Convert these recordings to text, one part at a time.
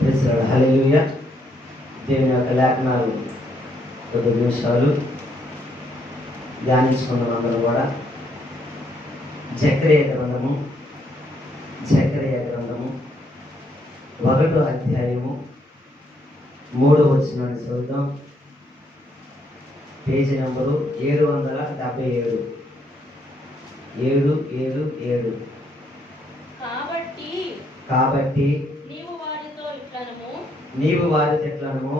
హల్లెలూయా. దేవుని యొక్క లేఖనాలు కొద్ది నిమిషాలు ధ్యానించుకున్నాం అందరూ కూడా. జకరియా గ్రంథము 1వ అధ్యాయము 3వ వచనాన్ని చదువుదాం. Page number 777. 777. కాబట్టి నీవు వారితో ఇట్లనము,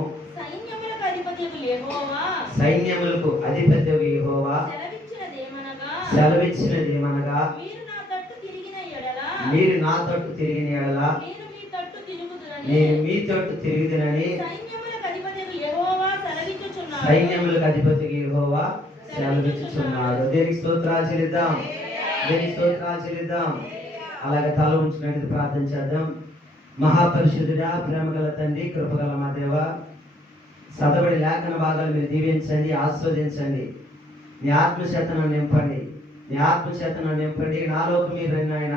సైన్యములకు అధిపతియగు యెహోవా సెలవిచ్చినదేమనగా, మీరు నా తట్టు తిరిగిన యెడల నేను మీ తట్టు తిరుగుదునని సైన్యములకు అధిపతియగు యెహోవా సెలవిచ్చుచున్నాడు. దేనికి స్తోత్రాలు చెల్లిద్దాం. అలాగే తల ఉంచినట్టు ప్రార్థన చేద్దాం. మహాపరిశుద్ధుడా, ప్రేమగల తండ్రి, కృపగల మా దేవ, చదవడి లేఖన భాగాలు మీరు దీవించండి, ఆస్వాదించండి. నీ ఆత్మచేతను నింపండి. నాలోకి మీరు ఆయన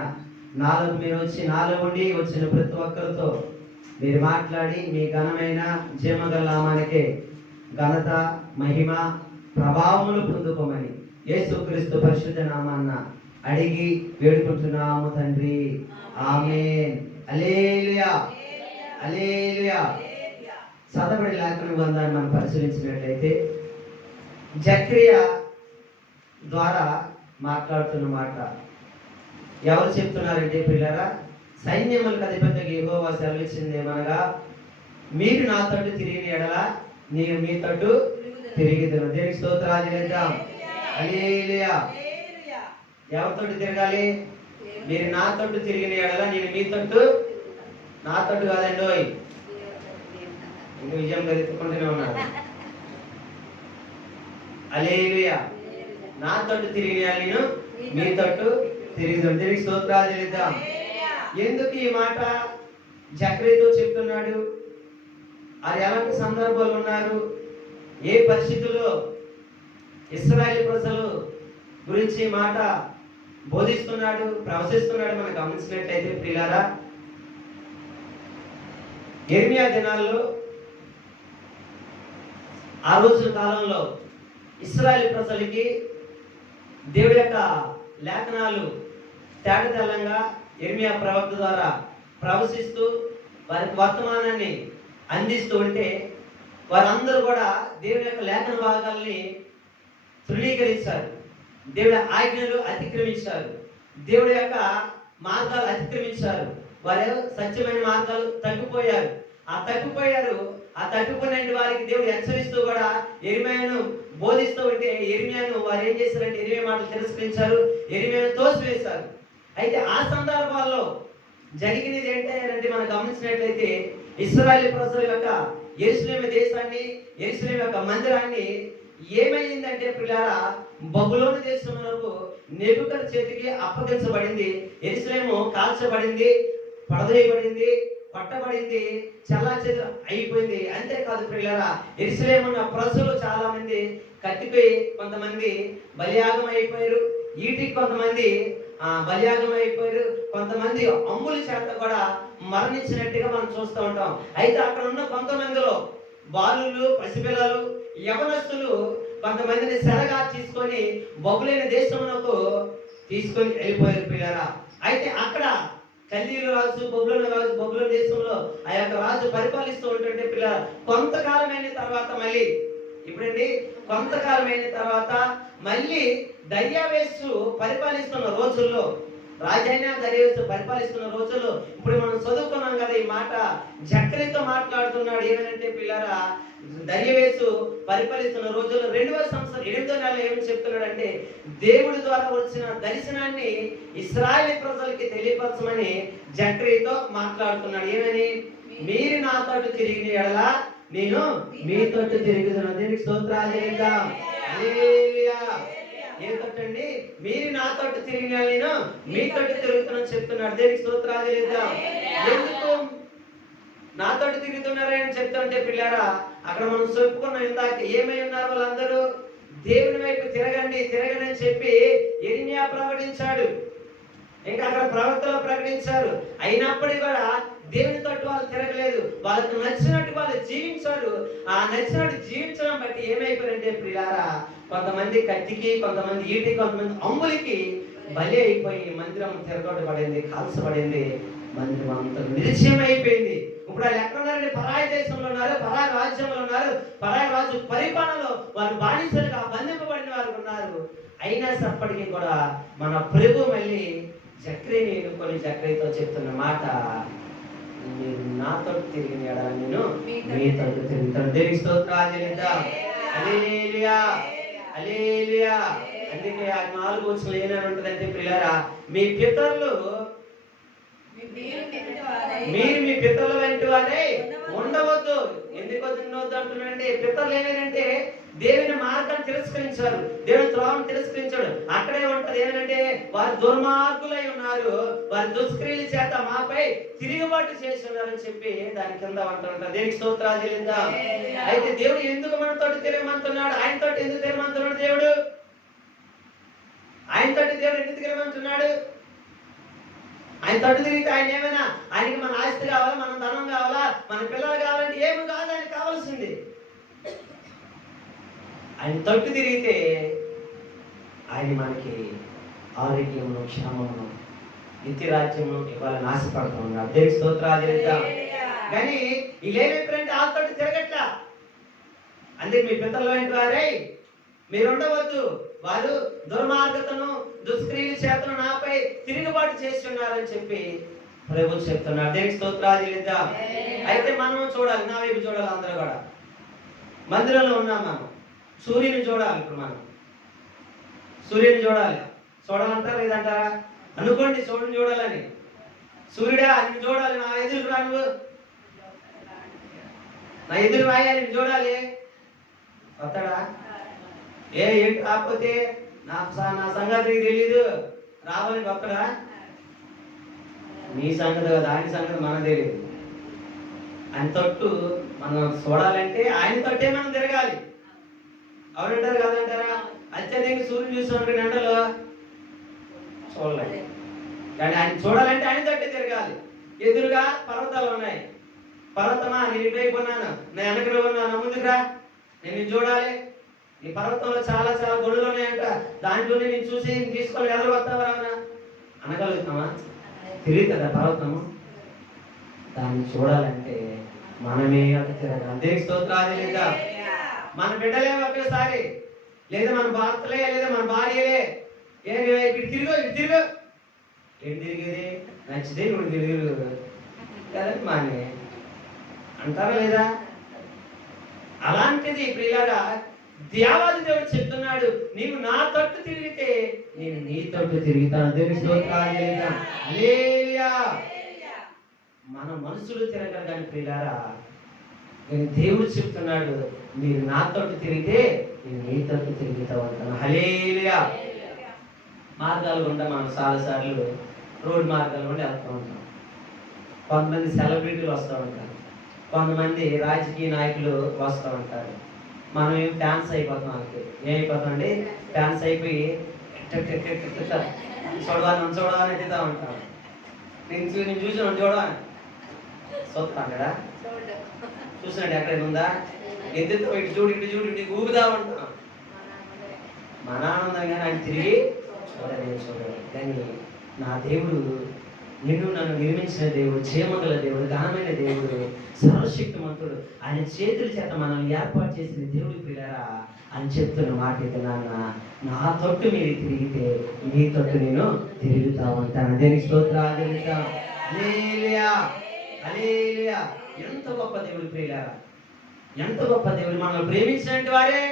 నాలోకి మీరు వచ్చి నాలో ఉండి వచ్చిన ప్రతి ఒక్కరితో మీరు మాట్లాడి మీ ఘనమైన జీవగల నామానికే ఘనత, మహిమ, ప్రభావములు పొందుకోమని యేసుక్రీస్తు పరిశుద్ధ నామాన్న అడిగి వేడుకుంటున్నాము తండ్రి. ఆమేన్. హల్లెలూయా. చదవడి లేఖన గ్రంథాన్ని మనం పరిశీలించినట్లయితే జకరియా ద్వారా మాట్లాడుతున్న మాట ఎవరు చెప్తున్నారంటే పిల్లరా, సైన్యములకు అధిపతిగా యెహోవా సెలవిచ్చిందేమనగా, మీరు నా తట్టు తిరిగిన యెడల నేను మీ తట్టు తిరిగిదును. దేనికి స్తోత్రాలు చెల్లిద్దాం. హల్లెలూయా. ఎవరితోటి తిరగాలి? మీరు నా తట్టు తిరిగిన యెడల నేను మీ తట్టు, నా తట్టు కాదండి, ఇంక విజయం గెలుచుకుంటూనే ఉన్నారు. హల్లెలూయా. నా తట్టు తిరిగిన నేను మీ తట్టు తిరిగిదును. దేనికి స్తోత్రాలు చెల్లిద్దాం. ఎందుకు ఈ మాట జకరీయాతో చెప్తున్నాడు? అది ఎలాంటి సందర్భాలు ఉన్నారు, ఏ పరిస్థితుల్లో ఇశ్రాయేలు ప్రజలు గురించి మాట బోధిస్తున్నాడు, ప్రవశిస్తున్నాడు మనం గమనించినట్లయితే ప్రియులారా, యెర్మీయా దినాల్లో ఆ రోజుల కాలంలో ఇశ్రాయేలు ప్రజలకి దేవుడి యొక్క లేఖనాలు తేటతెల్లంగా యెర్మీయా ప్రవక్త ద్వారా ప్రవశిస్తూ వారికి వర్తమానాన్ని అందిస్తూ ఉంటే వారందరూ కూడా దేవుడి యొక్క లేఖన భాగాల్ని తృణీకరించారు, దేవుడి ఆజ్ఞలు అతిక్రమించారు, దేవుడి యొక్క మార్గాలు అతిక్రమించారు. వారు సత్యమైన మార్గాలు తగ్గిపోయారు. ఆ తగ్గిపోయిన వారికి దేవుడు హెచ్చరిస్తూ కూడా యెర్మీయాను బోధిస్తూ ఉంటే యెర్మీయాను వారు ఏం చేశారంటే యెర్మీయా మాటలు తిరస్కరించారు, యెర్మీయాను తోసివేశారు. అయితే ఆ సందర్భాల్లో జరిగినది ఏంటంటే మనం గమనించినట్లయితే ఇశ్రాయేలు ప్రజల యొక్క యెరూషలేము దేశాన్ని, యెరూషలేము యొక్క మందిరాన్ని ఏమైందంటే పిల్లారా, బబులోను దేశమునకు నెబుకద్నెజరు చేతికి అప్పగించబడింది. యెరూషలేము కాల్చబడింది, పడదోయబడింది, పట్టబడింది, చెల్లాచెదరు అయిపోయింది. అంతేకాదు పిల్లారా, యెరూషలేము ఉన్న ప్రజలు చాలా మంది కత్తికి కొంతమంది బలియాగం అయిపోయారు, ఈటికి కొంతమంది బలియాగం అయిపోయారు, కొంతమంది అమ్ముల చేత కూడా మరణించినట్టుగా మనం చూస్తూ ఉంటాం. అయితే అక్కడ ఉన్న కొంతమందిలో బాలులు, పసిపిల్లలు, యవనస్తులు కొంతమందిని సెరగా తీసుకొని బబులోను దేశమునకు తీసుకొని వెళ్ళిపోయారు పిల్లరా. అయితే అక్కడ కల్దీయుల రాజు, బబులోను దేశంలో ఆ యొక్క రాజు పరిపాలిస్తూ ఉంటుంటే పిల్లల కొంతకాలమైన తర్వాత మళ్ళీ దర్యావేషు పరిపాలిస్తున్న రోజుల్లో, రాజైన దర్యావేషు పరిపాలిస్తున్న రోజుల్లో ఇప్పుడు మనం చదువుకున్నాం కదా ఈ మాట, జకరీయాతో మాట్లాడుతున్నాడు. ఏమనంటే పిల్లరా, దర్యావేషు పరిపాలిస్తున్న రోజుల్లో 2వ సంవత్సరం 8వ నెల ఏమని చెప్తున్నాడంటే, దేవుడి ద్వారా వచ్చిన దర్శనాన్ని ఇశ్రాయేలు ప్రజలకి తెలియపరచమని జకరీయాతో మాట్లాడుతున్నాడు. ఏమని? మీరు నా తట్టు తిరిగిన యెడల నేను మీ తట్టు తిరుగుతున్నాను. దీనికి స్తోత్రాలు చేద్దాం. హల్లెలూయా. ఏ తట్టండి? మీరు నా తట్టు తిరిగిన నేను మీ తట్టు తిరుగుతున్నాను చెప్తున్నాడు. దీనికి స్తోత్రాలు చేద్దాం. ఎందుకు నా తట్టు తిరుగుతున్నారని చెప్తుంటే పిల్లారా, అక్కడ మనం చెప్పుకున్నాం ఇందాక, ఏమై ఉన్నారు వాళ్ళందరూ? దేవుని వైపు తిరగండి అని చెప్పి యెర్మీయా ప్రకటించాడు. ఇంకా అక్కడ ప్రవక్తలు ప్రకటించారు. అయినప్పటికీ కూడా దేవుని తట్టు వాళ్ళు తిరగలేదు. వాళ్ళకు నచ్చినట్టు వాళ్ళు జీవించారు. ఆ నచ్చినట్టు జీవించడం బట్టి ఏమైపోయిందంటే ప్రియులారా, కొంతమంది కత్తికి, కొంతమంది ఈటికి, కొంతమంది అంబులకి బలి అయిపోయి మందిరం తిరగొట్టబడింది, కాల్చబడింది. మందిరం అంతా నిర్జీవం అయిపోయింది. ఇప్పుడు వాళ్ళు ఎక్కడ ఉన్నారంటే పరాయి దేశంలో ఉన్నారు, పరాయి రాజ్యంలో ఉన్నారు, పరాయి రాజు పరిపాలనలో వారు బానిసలుగా బంధింపబడిన వారు ఉన్నారు. అయినా సప్పటికి కూడా మన ప్రభు మళ్ళీ జక్రీని ఎన్నుకొని జక్రీతో చెప్తున్న మాట, మీరు నాతో తిరిగిన ఎడల నేను మీతో తిరుగుతాను. దేవునికి స్తోత్రాలు చెల్లిద్దాం. హల్లెలూయా, హల్లెలూయా. అందుకే ఆ 4 వచనం ఏమని ఉంటుందంటే ప్రియులారా, మీ పితరులు మీరు మీ పితరుల వంటి వారే ఉండవద్దు. ఎందుకు ఉండవద్దు అంటున్నాడంటే, పితరులు ఏమేనంటే దేవుని మార్గాన్ని తిరస్కరించారు, దేవుని త్రోవను తిరస్కరించాడు. అక్కడే ఉంటది ఏమనంటే వారు దుర్మార్గులై ఉన్నారు, వారి దుష్క్రియల చేత మాపై తిరుగుబాటు చేస్తున్నారని చెప్పి దాని కింద అంటారు. దేనికి స్తోత్రాలు చెల్లిద్దాం. అయితే దేవుడు ఎందుకు మనతోటి తిరగమంటున్నాడు? ఆయనతోటి ఎందుకు తిరగమంటున్నాడు దేవుడు? ఆయనతోటి దేవుడు ఎందుకు తిరగమంటున్నాడు? ఆయన తట్టు తిరిగితే ఆయన ఏమైనా ఆయనకి మన ఆస్తి కావాలా, మన ధనం కావాలా, మన పిల్లలు కావాలంటే ఏమి కాదు, ఆయనకు కావాల్సింది. ఆయన తట్టు తిరిగితే ఆయన మనకి ఆరోగ్యమును, క్షేమమును, నిత్య రాజ్యమును ఇవ్వాలని ఆశపడుతూ ఉన్నాడు. దేవుని స్తోత్రాలు చెల్లిద్దాం. కానీ వీళ్ళేమైపోయారంటే ఆ తట్టు తిరగట్లా. అందుకే మీ పితరులు ఏంటి వారే మీరు ఉండవద్దు, వారు దుర్మార్గతను, దుష్క్రియల చేతను నాపై తిరుగుబాటు చేస్తున్నారని చెప్పి ప్రభు చెప్తున్నారు. దేవునికి స్తోత్రాలు చెల్లిద్దాం. అయితే మనం చూడాలి, నా వైపు చూడాలి. అందరూ కూడా మందిరంలో ఉన్నాం, మనం సూర్యుని చూడాలి. ఇప్పుడు మనం సూర్యుని చూడాలి. చూడాలంటారా లేదంటారా? అనుకోండి సూర్యుని చూడాలని. సూర్యుడా నిన్ను చూడాలి, నా ఎదురు రా, నువ్వు నా ఎదురు రాయాలి, నిన్ను చూడాలి. వస్తాడా? ఏంటి రాకపోతే నా సంగతి తెలీదు, రావాలని వస్తాడా? నీ సంగతి కదా, ఆయన సంగతి మనకు తెలియదు. ఆయన తట్టు మనం చూడాలంటే ఆయన తట్టే మనం తిరగాలి. అవునంటారు కదంటారా? అత్యధిక సూర్యుని చూస్తున్నాడు ఎండలో చూడలేదు. కానీ ఆయన చూడాలంటే ఆయన తట్టే తిరగాలి. ఎదురుగా పర్వతాలు ఉన్నాయి. పర్వతమా నేను ఇటువైపు ఉన్నాను, నేను వెనకలో ఉన్నాను, ముందుకురా, నేను చూడాలి. ఈ పర్వతంలో చాలా చాలా గుడులు ఉన్నాయంట, దాంట్లోనే నేను చూసి తీసుకొని ఎదురు వస్తావా అనగలుగుతామా? తెలియదు కదా పర్వతము. దాన్ని చూడాలంటే మనమే అటు తిరగాలి. దేవునికి స్తోత్రాలు చెల్లిద్దాం. మన బిడ్డలే ఒకేసారి, లేదా మన భర్తలే, లేదా మన భార్యలే ఇటు తిరుగు, ఇటు తిరుగు, ఎటు తిరిగేది నచ్చితే ఇప్పుడు తిరుగు కదా మానే అంటారా లేదా? అలాంటిది ప్రియులారా, దేవాది దేవుడు చెప్తున్నాడు, నీవు నా తట్టు తిరిగితే నేను నీ తట్టు తిరుగుతాను. దేవునికి స్తోత్రాలు చెల్లిద్దాం. హల్లెలూయా. మన మనుషులు తిరగరు కానీ ప్రియులారా, నేను దేవుడు చెప్తున్నాడు, మీరు నా తట్టు తిరిగితే నేను నీ తట్టు తిరుగుతా ఉంటాను. హల్లెలూయా. మార్గాలు గుండా మనం చాలాసార్లు రోడ్ మార్గాలు గుండా వెళ్తూ ఉంటాం. కొంతమంది సెలబ్రిటీలు వస్తూ ఉంటారు, కొంతమంది రాజకీయ నాయకులు వస్తూ ఉంటారు. మనం ఏం ఫ్యాన్స్ అయిపోతాం. వాళ్ళకి ఏమైపోతామండి? ఫ్యాన్స్ అయిపోయి చూడవాలని చూడవాలని ఎత్తుతా ఉంటాం. నేను చూసి చూడవాని చూస్తాను కదా, చూసినట్టు ఎక్కడ ఉందా, ఎత్తుతో ఇటు చూడు, ఇటు చూడు, ఇటు ఊగుదా ఉంటాం. మన ఆనందం కానీ ఆయన తిరిగి చూడలేదు. కానీ నా దేవుడు, నిన్ను నన్ను నిర్మించిన దేవుడు, క్షేమగల దేవుడు, ఘనమైన దేవుడు, సర్వశక్తిమంతుడు, ఆయన చేతుల చేత మనల్ని ఏర్పాటు చేసిన దేవుడు పిల్లరా అని చెప్తున్న మాట అయితే, నాన్న నా తొట్టు మీరు తిరిగితే మీ తొట్టు నేను తిరుగుతా ఉంటాను. దేనికి స్తోత్రాలు చెల్లిద్దాం. హల్లెలూయా, హల్లెలూయా. ఎంత గొప్ప దేవుడు ప్రియులారా, ఎంత గొప్ప దేవుడు. మనల్ని ప్రేమించినట్టు వారే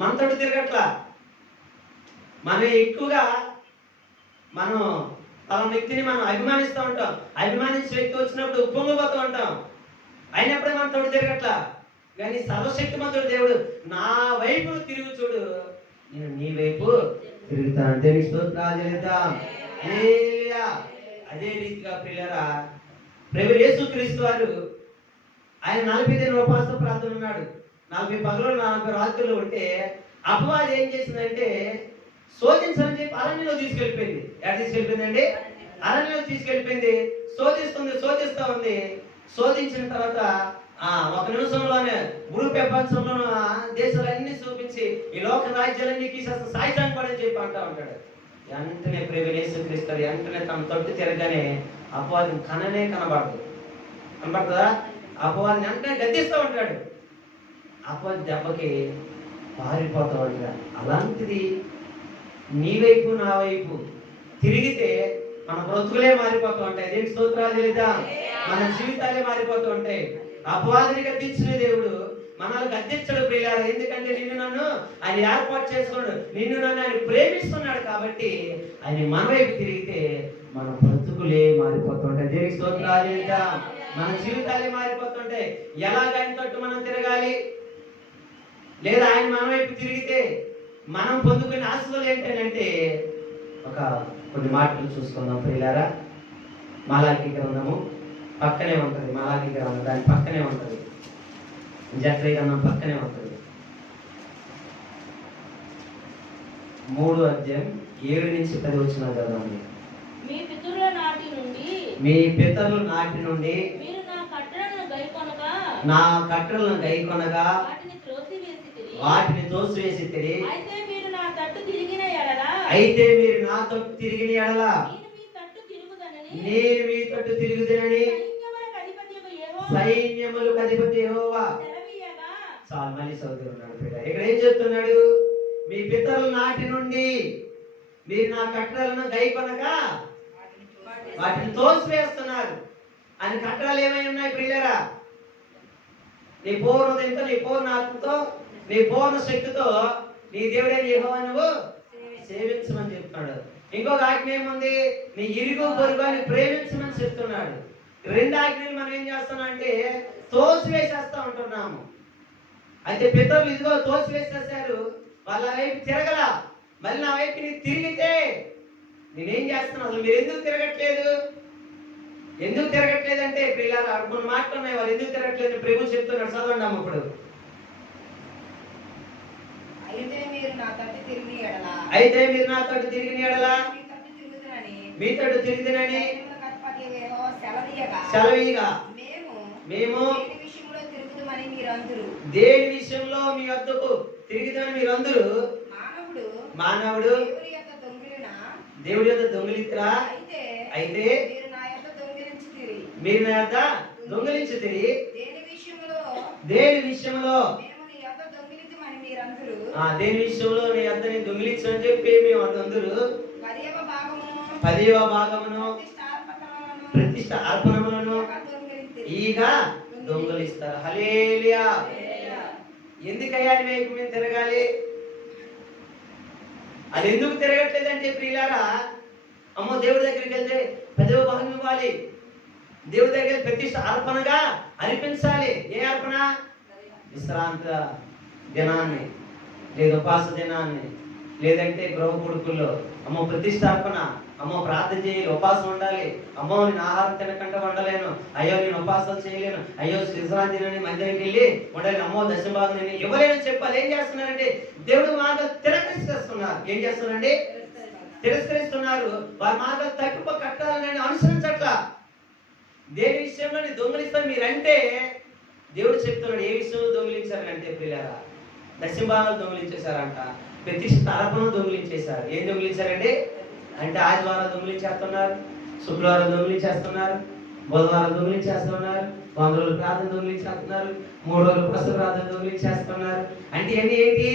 మన తొట్టు తిరగట్లా. మనం ఎక్కువగా మనం ఆ వ్యక్తిని మనం అభిమానిస్తూ ఉంటాం. అభిమానించే వ్యక్తి వచ్చినప్పుడు ఉప్పొంగిపోతూ ఉంటాం. అయినప్పుడే మనం తోడు తిరగట్లా. కానీ సర్వశక్తిమంతుడు దేవుడు, నా వైపు తిరుగు చూడు, నేను నీ వైపు తిరుగుతాను. దేవునికి స్తోత్రాలు చెల్లిద్దాం. హల్లెలూయా. అదే రీతిగా ప్రియులారా, ప్రభు యేసుక్రీస్తు వారు ఆయన 40 దిన ఉపవాస ప్రార్థన ఉన్నాడు. 40 పగలు 40 రాత్రులు ఉంటే అపవాది ఏం చేసిందంటే శోధించని చెప్పి అరణ్యంలో తీసుకెళ్ళిపోయింది. ఎక్కడ తీసుకెళ్ళిపోయిందండి? అరణ్యంలో తీసుకెళ్ళిపోయింది. శోధిస్తా ఉంది. శోధించిన తర్వాత ఒక నిమిషంలోనే భూ ప్రపంచంలో దేశాలన్నీ చూపించి ఈ లోక రాజ్యాలన్నీ తీసేస్తే సాయితాన్ని పడని చెప్పి అంటా ఉంటాడు. వెంటనే యేసుక్రీస్తు వెంటనే తన తట్టు తిరగగానే అపవాది కనబడుతుందా? అపవాదిని వెంటనే గద్దిస్తూ ఉంటాడు. అపవాది దెబ్బకి పారిపోతూ ఉంటాడు. అలాంటిది నీ వైపు నా వైపు తిరిగితే మన బ్రతుకులే మారిపోతూ ఉంటాయి. దీనికి స్తోత్రాలు లేదా? మన జీవితాలే మారిపోతూ ఉంటాయి. అపవాదిని గద్దించిన దేవుడు మనల్ని గద్దించడు ప్రియులారా. ఎందుకంటే నిన్ను నన్ను ఆయన ఏర్పాటు చేసుకున్నాడు, నిన్ను నన్ను ఆయన ప్రేమిస్తున్నాడు. కాబట్టి ఆయన మన వైపు తిరిగితే మన బ్రతుకులే మారిపోతుంటాయి. దేవునికి స్తోత్రాలు లేదా? మన జీవితాలే మారిపోతుంటాయి. ఎలాగ ఆయన తట్టు మనం తిరగాలి, లేదా ఆయన మన వైపు తిరిగితే మనం పొందుకునే ఆశలు ఏంటంటే కొన్ని మాటలు చూసుకుందాం ప్రియులారా. మలాకి గ్రంథము పక్కనే ఉంటుంది. మలాకి గ్రంథం దాని పక్కనే ఉంటుంది. జకరియా గ్రంథం పక్కనే ఉంటుంది. 3వ అధ్యాయం 7 నుంచి 10 వచనాలు చదవండి. మీ పితరుల నాటి నుండి మీరు నా కట్టడలను గైకొనగా వాటిని త్రోసివేసితిరి. అయితే మీరు నా తట్టు తిరిగిన ఎడల నేను మీ తట్టు తిరుగుదనని సైన్యములకు అధిపతి యెహోవా. చాలా మళ్ళీ చదువుతున్నాడు. ఇక్కడ ఏం చెప్తున్నాడు? మీ పితరుల నాటి నుండి మీరు నా కట్టడలను గైకొనగా వాటిని తోసివేస్తున్నారు. అని కట్టడాలు ఏమై ఉన్నాయి ప్రియులారా? నీ పూర్ణ హృదయంతో, నీ పూర్ణ ఆత్మతో, నీ పూర్ణ శక్తితో నీ దేవుడైన యెహోవాను నువ్వు సేవించమని చెప్తున్నాడు. ఇంకొక ఆజ్ఞ ఏముంది? నీ ఇరుగు పొరుగు అని ప్రేమించమని చెప్తున్నాడు. 2 ఆజ్ఞలు మనం ఏం చేస్తున్నాం అంటే తోసివేసేస్తా ఉంటున్నాము. అయితే పితరులు ఇదిగో తోసివేసేసారు, వాళ్ళ వైపు తిరగల. మళ్ళీ నా వైపు నీకు తిరిగితే నేనేం చేస్తున్నాను? అసలు మీరు ఎందుకు తిరగట్లేదు అంటే పిల్లలు కొన్ని మాటలు ఉన్నాయి. వాళ్ళు ఎందుకు తిరగట్లేదు ప్రభు చెప్తున్నాడు. చదవండి అమ్మ. ఇప్పుడు అయితే మీరు నా తట్టు తిరిగిన ఎడల మీ తట్టు తిరుగుదనని సెలవీయగా మేము దేని విషయంలో మీ వద్దకు తిరుగుదని మీరందరూ మానవుడు దేవుడి యొక్క దొంగిలితురా. అయితే మీరు నా యొక్క దొంగిలించుతిరి. దేని విషయంలో నీ యొక్క దొంగిలించు అని చెప్పి మేము అందరూ 10వ భాగమును ప్రతిష్ఠ అర్పణములను ఈగ దొంగిలిస్తారు. హల్లెలూయా. ఎందుకయ్యా నీ వైపు మేము తిరగాలి? అది ఎందుకు తిరగట్లేదంటే ప్రియులారా, అమ్మో దేవుడి దగ్గరికి వెళ్తే 10వ భాగం ఇవ్వాలి, దేవుడి దగ్గర ప్రతిష్ఠ అర్పణగా అర్పించాలి. ఏ అర్పణ? విశ్రాంత దినాన్ని, లేదా ఉపాస దినాన్ని, లేదంటే గృహ కొడుకుల్లో అమ్మో ప్రతిష్టార్పణ, అమ్మో ప్రార్థన చేయాలి, ఉపాసం ఉండాలి. అమ్మో నేను ఆహారం తినకుండా ఉండలేను, అయ్యో నేను ఉపాసాలు చేయలేను, అయ్యో విశ్రాంతి దినాన్ని మందిరానికి వెళ్ళి ఉండాలి, అమ్మో దశభాగం నేను ఇవ్వలేనని చెప్పాలి. ఏం చేస్తున్నారంటే దేవుడు మార్గం తిరస్కరిస్తున్నారు. ఏం చేస్తున్నారండి? తిరస్కరిస్తున్నారు. వారి మార్గం తప్పు కట్టాలని అనుసరించట్లా. దేని విషయంలో నేను దొంగిలిస్తాను మీరంటే దేవుడు చెప్తున్నాడు. ఏ విషయంలో దొంగిలించారంటే పిల్లరా, దశభాగాలు దొంగిలించేశారంట, ప్రతిష్ఠ అర్పణ దొంగిలించేశారు. ఏం దొంగిలించారండి అంటే ఆదివారం దొంగిలించేస్తున్నారు, శుక్రవారం దొంగిలించేస్తున్నారు, బుధవారం దొంగిలించేస్తున్నారు, 100 రోజులు ప్రార్థన దొంగిలించేస్తున్నారు, 3 రోజులు ప్రసవ ప్రార్థన దొంగిలించేస్తున్నారు. అంటే ఇవన్నీ ఏంటి?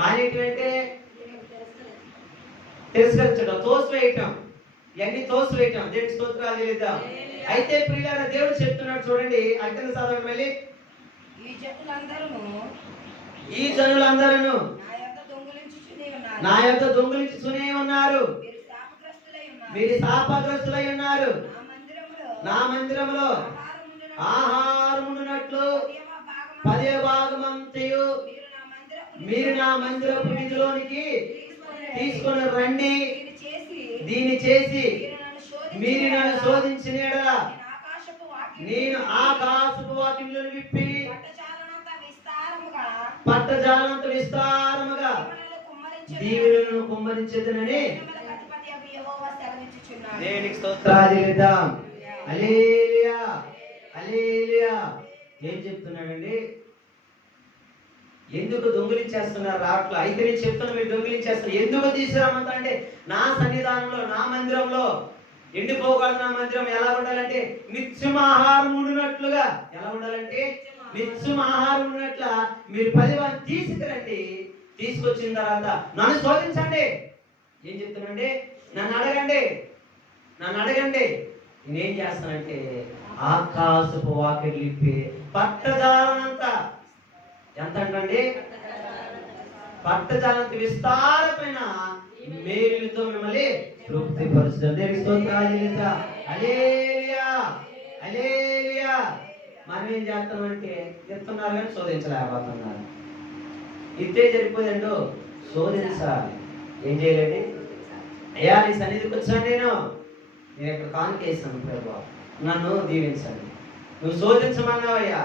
మానేటి అంటే తిరస్కరించడం, తోసివేయటం. ఇవన్నీ తోసివేయటం. దేవుడి స్తోత్రాలు చెల్లిద్దాం. అయితే ప్రియులారా దేవుడు చెప్తున్నాడు చూడండి, అక్కడ చదవండి మళ్ళీ. ఈ జనులందరూ నా యొక్క దొంగిలించుచునే ఉన్నారు, మీరు శాపగ్రస్తులై ఉన్నారు. నా మందిరములో ఆహారం ఉండునట్లు 10వ భాగమంతయు మీరు నా మందిరపు నిధిలోనికి తీసుకొని రండి. దీన్ని చేసి మీరు నన్ను శోధించిన యెడల నేను ఆకాశపు వాకిళ్లను విప్పి పట్టజాలంత విస్తారముగా దీవెనలను కుమ్మరించెదనని దేవునికి స్తోత్రాలు చెల్లిద్దాం. హల్లెలూయా హల్లెలూయా. ఏం చెప్తున్నాడండి? ఎందుకు దొంగిలించేస్తున్నారు రావట్లు? అయితే నేను చెప్తాను, మీరు దొంగిలించేస్తారు. ఎందుకు తీసుకురామంతా అంటే, నా సన్నిధానంలో, నా మందిరంలో, ఎండిపోగలదు నా మందిరం ఎలా ఉండాలంటే నిత్యం ఆహారం ఉండినట్లుగా. ఎలా ఉండాలంటే నిత్యం ఆహారం ఉన్నట్ల మీరు 10 మంది తీసుకురండి. తీసుకొచ్చిన తర్వాత నన్ను శోధించండి. ఏం చెప్తానండి? నన్ను అడగండి, నన్ను అడగండి. నేనేం చేస్తానంటే ఆకాశపు వాకిట్లు ఇప్పి పట్టజాలనంత, ఎంత అంటండి? పట్టజాలంత విస్తారమైన మేలుతో మిమ్మల్ని తృప్తిపరుస్తుంది. దేవునికి స్తోత్రాలు చెల్లిద్దాం. హల్లెలూయా హల్లెలూయా. మనం ఏం చేస్తామంటే చెప్తున్నారు కానీ శోధించలేకపోతున్నారు. ఇదే జరిగిపోయిందో శోధించాలి. ఏం చేయలేండి? అయ్యా నీ సన్నిధికి వచ్చాను, నేను ఇక్కడ కానుకేసాను, ప్రభు నన్ను దీవించండి. నువ్వు శోధించమన్నావయ్యా.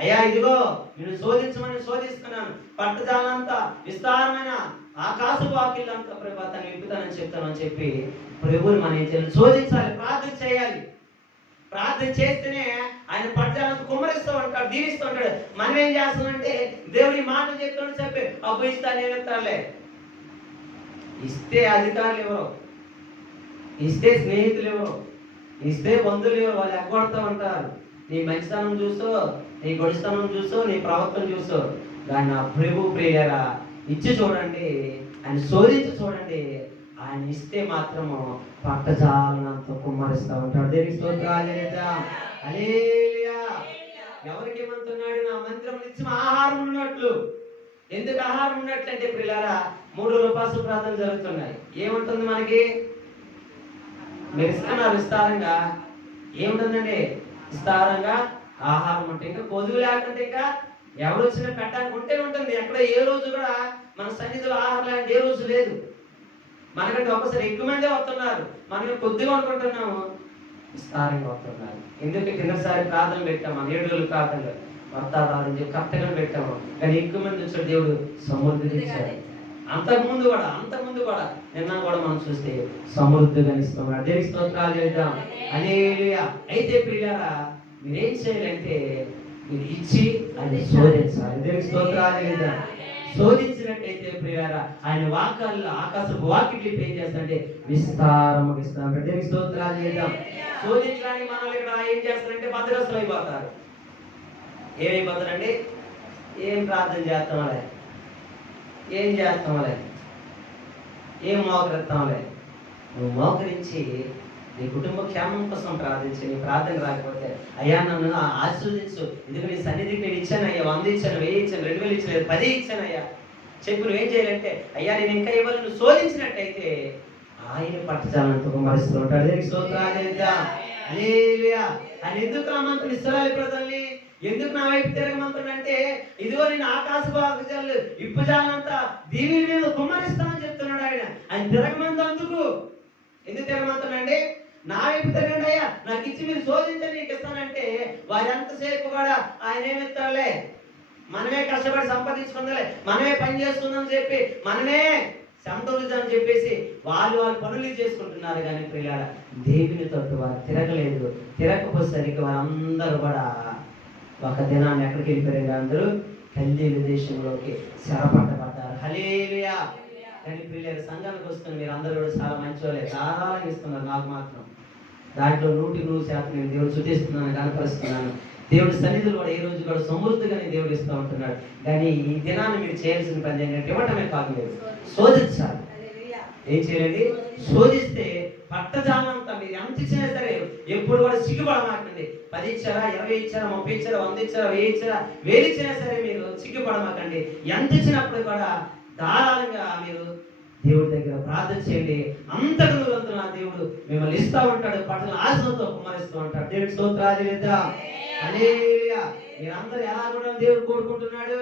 అయ్యా ఇదిగో నేను శోధించమని శోధిస్తున్నాను. పట్టజాలంతా విస్తారమైన ఆకాశపు వాకిళ్ళంతా ప్రభు తను విప్పుతానని చెప్తానని చెప్పి ప్రభువుని మనం ఏం చేయాలి? శోధించాలి, ప్రార్థన చేయాలి. ప్రార్థన చేస్తేనే ఆయన పట్టజాలంతా కుమ్మరిస్తూ ఉంటాడు, దీవిస్తూ ఉంటాడు. మనం ఏం చేస్తామంటే దేవుడి మాటలు చెప్తామని చెప్పి అబ్బు ఇస్తాను ఏమిస్తానులే. ఇస్తే అధికారులు ఎవరో, ఇస్తే స్నేహితులు ఎవరో, ఇస్తే బంధువులు ఎవరో, వాళ్ళు ఎగ్గొడతా ఉంటారు. నీ మంచితనం చూసో, నీ గొడిస్తనం చూసో, నీ ప్రవర్తన చూసో. కానీ నా ప్రభు ప్రియులారా ఇచ్చి చూడండి, ఆయన శోధించి చూడండి. ఆయన ఇస్తే మాత్రము పట్టజాలనంత కుమ్మరిస్తూ ఉంటాడు. దేవునికి స్తోత్రాలు చెల్లిద్దాం. హల్లెలూయా. ఎవరికి ఏమంటున్నాడు? నా మందిరం నిత్యం ఆహారం ఉన్నట్లు. ఎందుకు ఆహారం ఉన్నట్లు అంటే ప్రియులారా 3 ఉపవాస ప్రార్థన జరుగుతున్నాయి. ఏముంటుంది మనకి? మీరు ఇస్తున్నారు విస్తారంగా. ఏముంటుందండి? విస్తారంగా ఆహారం ఉంటే, ఇంకా కొదువు లేకుంటే, ఇంకా ఎవరు వచ్చినా పెట్టడానికి ఉంటే ఉంటుంది. ఎక్కడ ఏ రోజు కూడా మన సన్నిధిలో ఆహారం లాంటి ఏ రోజు లేదు. మనకంటే ఒకసారి ఎక్కువ మందే వస్తున్నారు, మనం కొద్దిగా అనుకుంటున్నాము, విస్తారంగా వస్తున్నారు. ఎందుకంటే కిందసారి ప్రార్థన పెట్టాము, 7 రోజులు ప్రార్థనలు వస్తారని చెప్పి కరెక్ట్గా పెట్టాము. కానీ ఎక్కువ మంది వచ్చాడు, దేవుడు సమృద్ధిగా ఇచ్చాడు. అంతకుముందు కూడా నిన్న కూడా మనం చూస్తే సమృద్ధిగా ఇస్తున్నాడు. దేవునికి స్తోత్రాలు చేద్దాం. హల్లెలూయా. అయితే ప్రియులారా మీరేం చేయాలంటే మీరు ఇచ్చి ఆయన శోధించాలి. దేవునికి స్తోత్రాలు చేద్దాం. శోధించినట్టయితే ప్రియులారా ఆయన వాకాల్లో ఆకాశపు వాకిట్లు ఏం చేస్తారంటే విస్తారముగా ఇస్తాం. దేవునికి స్తోత్రాలు చేద్దాం. శోధించడానికి మనల్ని ఇక్కడ ఏం చేస్తారంటే బద్దగస్తులు అయిపోతారు. ఏమైపోతారండి? ఏం ప్రార్థన చేస్తాంలే, ఏం చేస్తాంలే, ఏం మోకరిస్తాంలే. నువ్వు మోకరించి నీ కుటుంబ క్షేమం కోసం ప్రార్థించి, నీ ప్రార్థన రాకపోతే అయ్యా నన్ను ఆశీర్వదించు, ఎందుకంటే నీ సన్నిధికి నేను ఇచ్చాను అయ్యా, 100 ఇచ్చాను, 1000 ఇచ్చాను, 2000 ఇచ్చలేదు, 10 ఇచ్చాను అయ్యా చెప్పి నువ్వేం చేయాలంటే అయ్యా నేను ఇంకా ఇవ్వాలి. నువ్వు శోధించినట్టయితే ఆయన పట్టజాలంతో కుమ్మరిస్తూ ఉంటాడు. దేవునికి స్తోత్రాలు చేద్దాం. హల్లెలూయా. ఆయన ఎందుకు రమ్మంటున్నాడు ఇశ్రాయేలు ప్రజల్ని? ఎందుకు నా వైపు తిరగమంటున్నాడంటే ఇదిగో నేను ఆకాశపు వాకిళ్ళు ఇప్పుజాలంతా దీవెన మీద కుమ్మరిస్తానని చెప్తున్నాడు. ఆయన తిరగమంది అందుకు. ఎందుకు తిరగమంటున్నాడండి? నా వైపు తిరగండి అయ్యా, నాకు ఇచ్చి మీరు శోధించని నీకు ఇస్తానంటే వారు ఎంతసేపు కూడా ఆయన ఏమిస్తారులే, మనమే కష్టపడి సంపాదించుకుందాలే, మనమే పని చేసుకుందామని చెప్పి మనమే సంతోషిద్దామని చెప్పేసి వాళ్ళు పనులు చేసుకుంటున్నారు. కానీ ప్రియులారా దేవుని తోటి వారు తిరగలేదు. తిరగకపోసరికి వారందరూ కూడా ఒక దినాన్ని ఎక్కడికి వెళ్ళిపోయారు? అందరూ కల్దీయుల దేశంలోకి చెరపట్టబడ్డారు. హల్లెలూయా. కానీ ప్రియులారా సంఘానికి వస్తున్న మీరు అందరూ కూడా చాలా మంచి వాళ్ళే, చాలా ఇస్తున్నారు. నాకు మాత్రం దాంట్లో 100% నేను దేవుడు శుద్ధిస్తున్నాను, కనపరుస్తున్నాను. దేవుడి సన్నిధులు కూడా ఏ రోజు కూడా సమృద్ధిగా నేను దేవుడు ఇస్తూ ఉంటున్నాడు. కానీ ఈ దినాన్ని మీరు చేయాల్సిన పని ఏంటంటే ఇవ్వటమే కాదు, మీరు శోధించాలి. ఏం చేయాలండి? శోధిస్తే పట్టజాలంతా మీరు ఎంత ఇచ్చినా సరే ఎప్పుడు కూడా సిగ్గుపడమాకండి. 10 ఇచ్చారా, 20 ఇచ్చారా, 30 ఇచ్చారా, 100 ఇచ్చారా, 1000 ఇచ్చారా, 1000 ఇచ్చినా సరే మీరు సిగ్గుపడమాకండి. ఎంత ఇచ్చినప్పుడు కూడా ధారాళంగా మీరు దేవుడి దగ్గర ప్రార్థన చేయండి. అంతకు వంతున దేవుడు మిమ్మల్ని ఇస్తూ ఉంటాడు, పట్టణ ఆశతో కుమ్మరిస్తూ ఉంటాడు. దేవుడికి స్తోత్రాలు చేద్దాం. హల్లెలూయా. మీరందరూ ఎలా కూడా దేవుడు కోరుకుంటున్నాడు?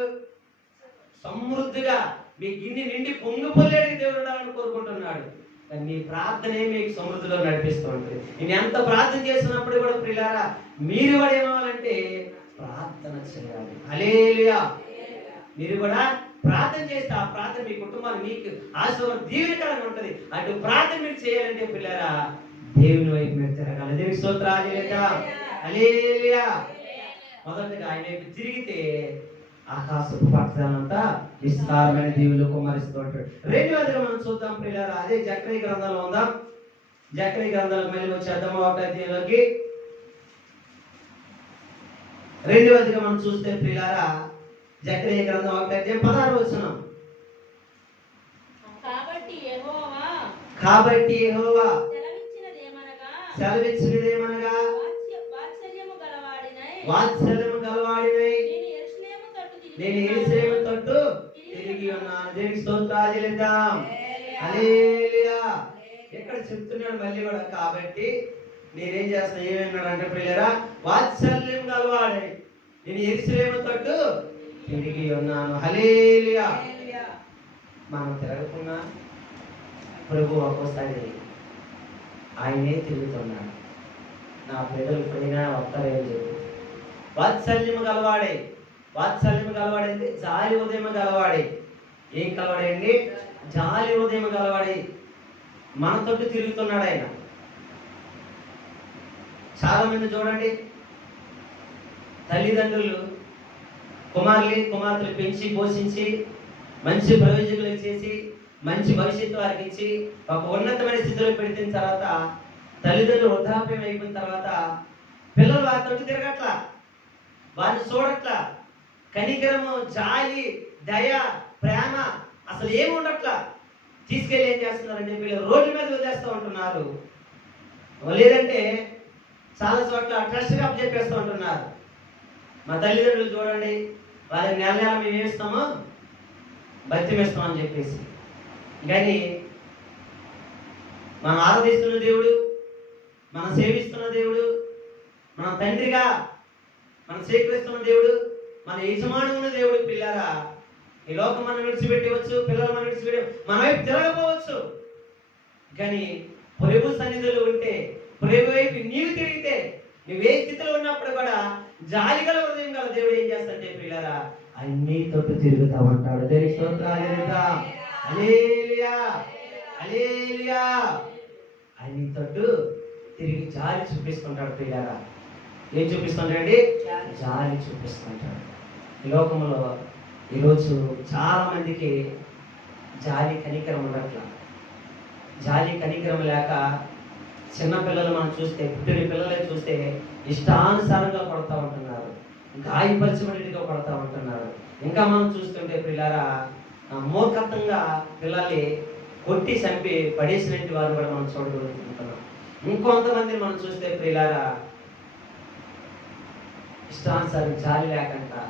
సమృద్ధిగా మీ గిన్నె నిండి పొంగిపోలేని దేవుడు ఉండాలని కోరుకుంటున్నాడు. కానీ మీ ప్రార్థనే మీకు సమృద్ధిలో నడిపిస్తూ ఉంటుంది. నేను ఎంత ప్రార్థన చేసినప్పుడు కూడా ప్రియులారా మీరు కూడా ఏమవ్వాలంటే ప్రార్థన చేయాలి. హల్లెలూయా. మీరు కూడా ప్రార్థన చేస్తే ఆ ప్రార్థన మీ కుటుంబాన్ని మీకు ఆశీర్వాదం దీవెనకరంగా ఉంటుంది. అటు ప్రార్థన మీరు చేయాలంటే పిల్లరా దేవుని వైపు మీరు తిరగాలి. దేవుని స్తోత్రాలు హల్లెలూయా. మొదటగా ఆయన వైపు తిరిగితే ఆకాశపు పక్షాలంతా విస్తారమైన దీవులు కుమ్మరిస్తూ ఉంటాడు. రెండవదిగా మనం చూద్దాం పిల్లరా, అదే జకరియా గ్రంథంలో ఉందాం. జకరియా గ్రంథంలో మళ్ళీ వచ్చేద్దాము 1వ అధ్యాయంలోకి. రెండవదిగా మనం చూస్తే ప్రియులారా జకరియా గ్రంథం 1వ అధ్యాయం 16వ వచనం. కాబట్టి యెహోవా సెలవిచ్చినదేమనగా వాత్సల్యము గలవాడినై నేను యెరూషలేము తట్టు తిరిగి ఉన్నాను. దేవునికి స్తోత్రాలు చెల్లిద్దాం. హల్లెలూయా. ఎక్కడ చెప్తున్నాడు మళ్ళీ కూడా, కాబట్టి నేనేం చేస్తాను ఏమన్నాడు అంటే ప్రియులారా వాత్సల్యం గలవాడై నేను యెరూషలేము తట్టు తిరిగి ఉన్నాను. హల్లెలూయా. మనం తిరగకున్నా ప్రభు ఒక్కోసారి ఆయనే తిరుగుతున్నాడు. నా ప్రజలు ఇప్పుడైనా వస్తారేం చెప్పు. వాత్సల్యము గలవాడే, వాత్సల్యము గలవాడంటే జాలి ఉదయం గలవాడే. ఏం కలవాడండి? జాలి ఉదయం గలవాడే. మనతో తిరుగుతున్నాడు ఆయన. చాలా మంది చూడండి, తల్లిదండ్రులు కుమార్తెలు పెంచి పోషించి మంచి ప్రయోజకులు చేసి మంచి భవిష్యత్తు వారికి ఇచ్చి ఒక ఉన్నతమైన స్థితిలో పెట్టిన తర్వాత తల్లిదండ్రులు వృద్ధాప్యం అయిపోయిన తర్వాత పిల్లలు వారితో తిరగట్లా, వారిని చూడట్లా. కనికరము, జాలి, దయ, ప్రేమ అసలు ఏమి ఉండట్లా. తీసుకెళ్ళి ఏం చేస్తున్నారంటే వీళ్ళు రోడ్ల మీద వదిలేస్తూ ఉంటున్నారు. లేదంటే చాలా చోట్ల ట్రస్ట్ అప్ చెప్పేస్తూ ఉంటున్నారు. మా తల్లిదండ్రులు చూడండి, వాళ్ళకి నెల నెల మేము ఏమిస్తామో బతిమేస్తామని చెప్పేసి. కానీ మనం ఆరాధిస్తున్న దేవుడు, మనం సేవిస్తున్న దేవుడు, మన తండ్రిగా మనం స్వీకరిస్తున్న దేవుడు, మన యజమానున్న దేవుడు. పిల్లరా ఈ లోకం మనం విడిచిపెట్టవచ్చు, పిల్లలు మనం విడిచిపెట్టి మన వైపు తిరగపోవచ్చు. కానీ ప్రభు సన్నిధిలో ఉంటే, ప్రభు వైపు నీవు తిరిగితే, నువ్వే స్థితిలో ఉన్నప్పుడు కూడా జాలిగల హృదయం గల దేవుడు ఏం చేస్తాడంటే పిల్లరా అన్ని తోటి తిరుగుతా ఉంటాడు. దేవుని స్తోత్రాలు హల్లెలూయా హల్లెలూయా. అన్ని తోటి తిరిగి జాలి చూపిస్తుంటాడు. పిల్లరా ఏం చూపిస్తుంటాడండి? జాలి చూపిస్తుంటాడు. ఈ లోకంలో ఈరోజు చాలా మందికి జాలి కనికరం ఉండట్లా. జాలి కనికరం లేక చిన్నపిల్లలు మనం చూస్తే, పుట్టిన పిల్లలే చూస్తే ఇష్టానుసారంగా కొడతా ఉంటున్నారు, గాయపరిచినట్టుగా కొడతా ఉంటున్నారు. ఇంకా మనం చూస్తుంటే పిల్లరా మూర్ఖత్వంగా పిల్లల్ని కొట్టి చంపి పడేసినట్టు వారు కూడా మనం చూడగలుగుతుంటున్నాం. ఇంకొంతమంది మనం చూస్తే పిల్లరా ఇష్టానుసారం జాలి లేకుండా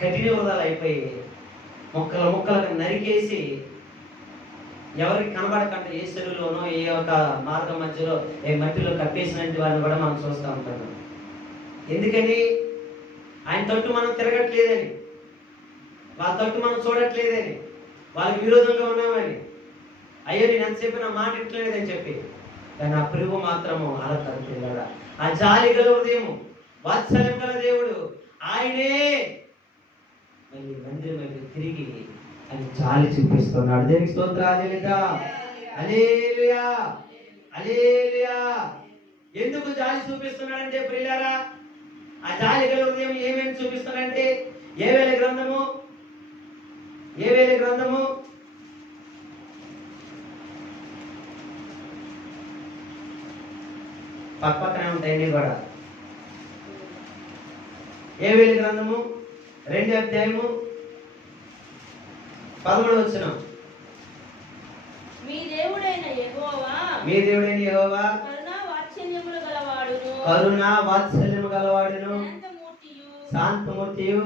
కఠిన హృదయాలు అయిపోయి ముక్కలుగా నరికేసి ఎవరికి కనబడకుండా ఏ చెరువులోనో ఏ ఒక మార్గం మధ్యలో ఏ మట్టిలో కప్పేసినట్టు వారిని కూడా మనం చూస్తూ ఉంటున్నాం. ఎందుకని? ఆయన తట్టు మనం తిరగట్లేదని, వాళ్ళ తట్టు మనం చూడట్లేదని, వాళ్ళకి విరోధంగా ఉన్నామని, అయ్యో నేను ఎంతసేపు నా మాట ఇట్లేదని చెప్పి. కానీ ఆ ప్రభు మాత్రము అలా కలుపుతున్నాడు. ఆ జాలి గల హృదయము, వాత్సల్యం గల దేవుడు ఆయనే మళ్ళీ మందిరం వైపు తిరిగి అని జాలి చూపిస్తున్నాడు. దేవునికి స్తోత్రాలు హల్లెలూయా హల్లెలూయా. ఎందుకు జాలి చూపిస్తున్నాడంటే ప్రియులారా ఆ జాలి గల హృదయం ఏమేమి చూపిస్తున్నాడంటే యోవేలు గ్రంథము పక్కనే ఉంటాయండి కూడా. యోవేలు గ్రంథము 2వ అధ్యాయము 13వ వచనం. మీ దేవుడైన యెహోవా కరుణా వాత్సల్యము గలవాడును శాంతమూర్తియు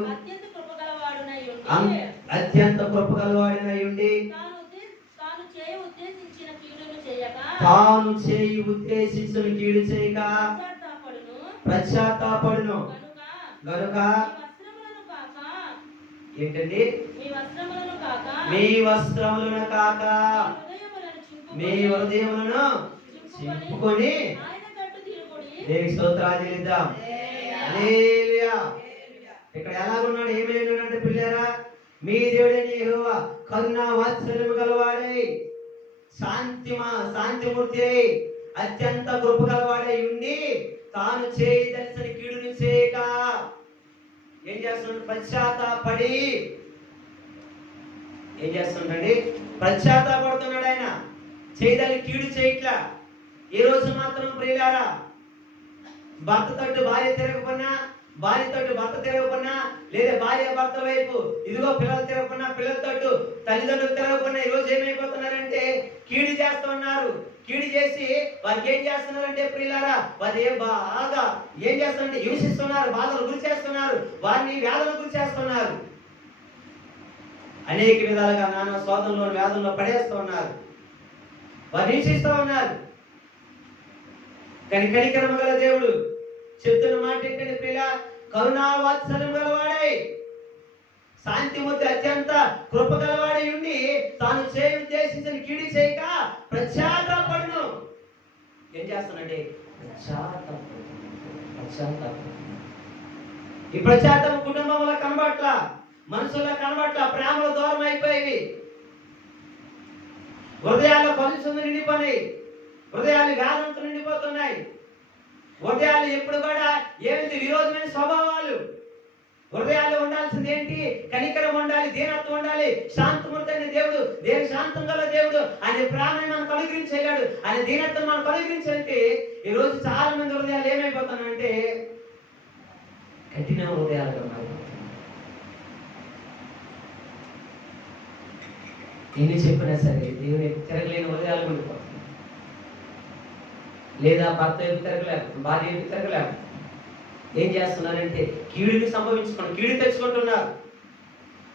అత్యంత కృప గలవాడినై ఉండి తాను చేయి ఉద్దేశించిన కీడు చేయక పశ్చాత్తాపడును గనుక ఏంటండి? మీ వస్త్రములను కాక మీ హృదయములను చింపుకొని దేవునికి స్తోత్రాలు చెల్లిద్దాం. హల్లెలూయా. ఇక్కడ ఎలాగున్నాడు? ఏమైనాడంటే పిల్లరా మీ దేవుడైన యెహోవా కరుణా వాత్సల్యము గలవాడై శాంతిమూర్తి అయి అత్యంత కృప గలవాడై ఉండి తాను చేయదలసిన కీడుని చేయక ఏం చేస్తున్నాడు? పశ్చాత్తాపడి ఏం చేస్తున్నాడండి? పశ్చాత్తాపడుతున్నాడు. ఆయన చేయదలి కీడు చేయట్లా. ఈ రోజు మాత్రం ప్రియులారా, భర్త తట్టు భార్య తిరగకున్నా, భార్య తట్టు భర్త తిరగకున్నా, లేదా భార్య భర్త వైపు ఇదిగో పిల్లలు తిరగకున్నా, పిల్లల తట్టు తల్లిదండ్రులు తిరగకున్నా, ఈ రోజు ఏమైపోతున్నారంటే కీడు చేస్తున్నారు. కీడు చేసి వారికి ఏం చేస్తున్నారంటే ప్రియులారా, వారు బాగా ఏం చేస్తున్నారంటే హింసిస్తున్నారు, బాధలు గురి చేస్తున్నారు, వారిని వ్యాధులకు గురి చేస్తున్నారు. అనేక విధాలుగా నానా శోధనలో వ్యాధుల్లో పడేస్తూ ఉన్నారు, వారు హింసిస్తూ ఉన్నారు. కానీ కనికరము గల దేవుడు చెప్తున్న మాట ఏంటంటే ప్రియులా, కరుణా వాత్సల్యం గలవాడై శాంతిమూర్తి అత్యంత కృప గలవాడై ఉండి తాను ఉద్దేశించిన కీడు చేయక పశ్చాత్తాపడును. ఏం చేస్తానంటే పశ్చాత్తాపడు. ఈ పశ్చాత్తాపం కుటుంబంలో కనబట్ల, మనసులో కనబట్ల, ప్రేమలో దూరం అయిపోయేవి, హృదయాల్లో కలుషం నిండిపోయి, హృదయాలు వ్యాధులతో నిండిపోతున్నాయి. హృదయాలు ఎప్పుడు కూడా ఏమిటి? విరోధమైన స్వభావాలు. హృదయాలు ఉండాల్సింది ఏంటి? కనికరం ఉండాలి, దీనత్వం ఉండాలి. శాంతమూర్తి అనే దేవుడు, శాంతం గల దేవుడు, ఆయన ప్రేమని మనం కలుగరించేయాడు, ఆయన దీనత్వం మనం కలుగరించాలంటే ఈ రోజు చాలా మంది హృదయాలు ఏమైపోతానంటే కఠిన హృదయాలుగా మారిపోతాయి. ఎన్ని చెప్పినా సరే దేవుని తిరగలేని హృదయాలు ఉండిపోతాయి. లేదా భర్త ఎదురు తిరగలేక, భార్య ఎదురు తిరగలేక ఏం చేస్తున్నారంటే కీడుని సంభవించుకోండి, కీడు తెచ్చుకుంటున్నారు.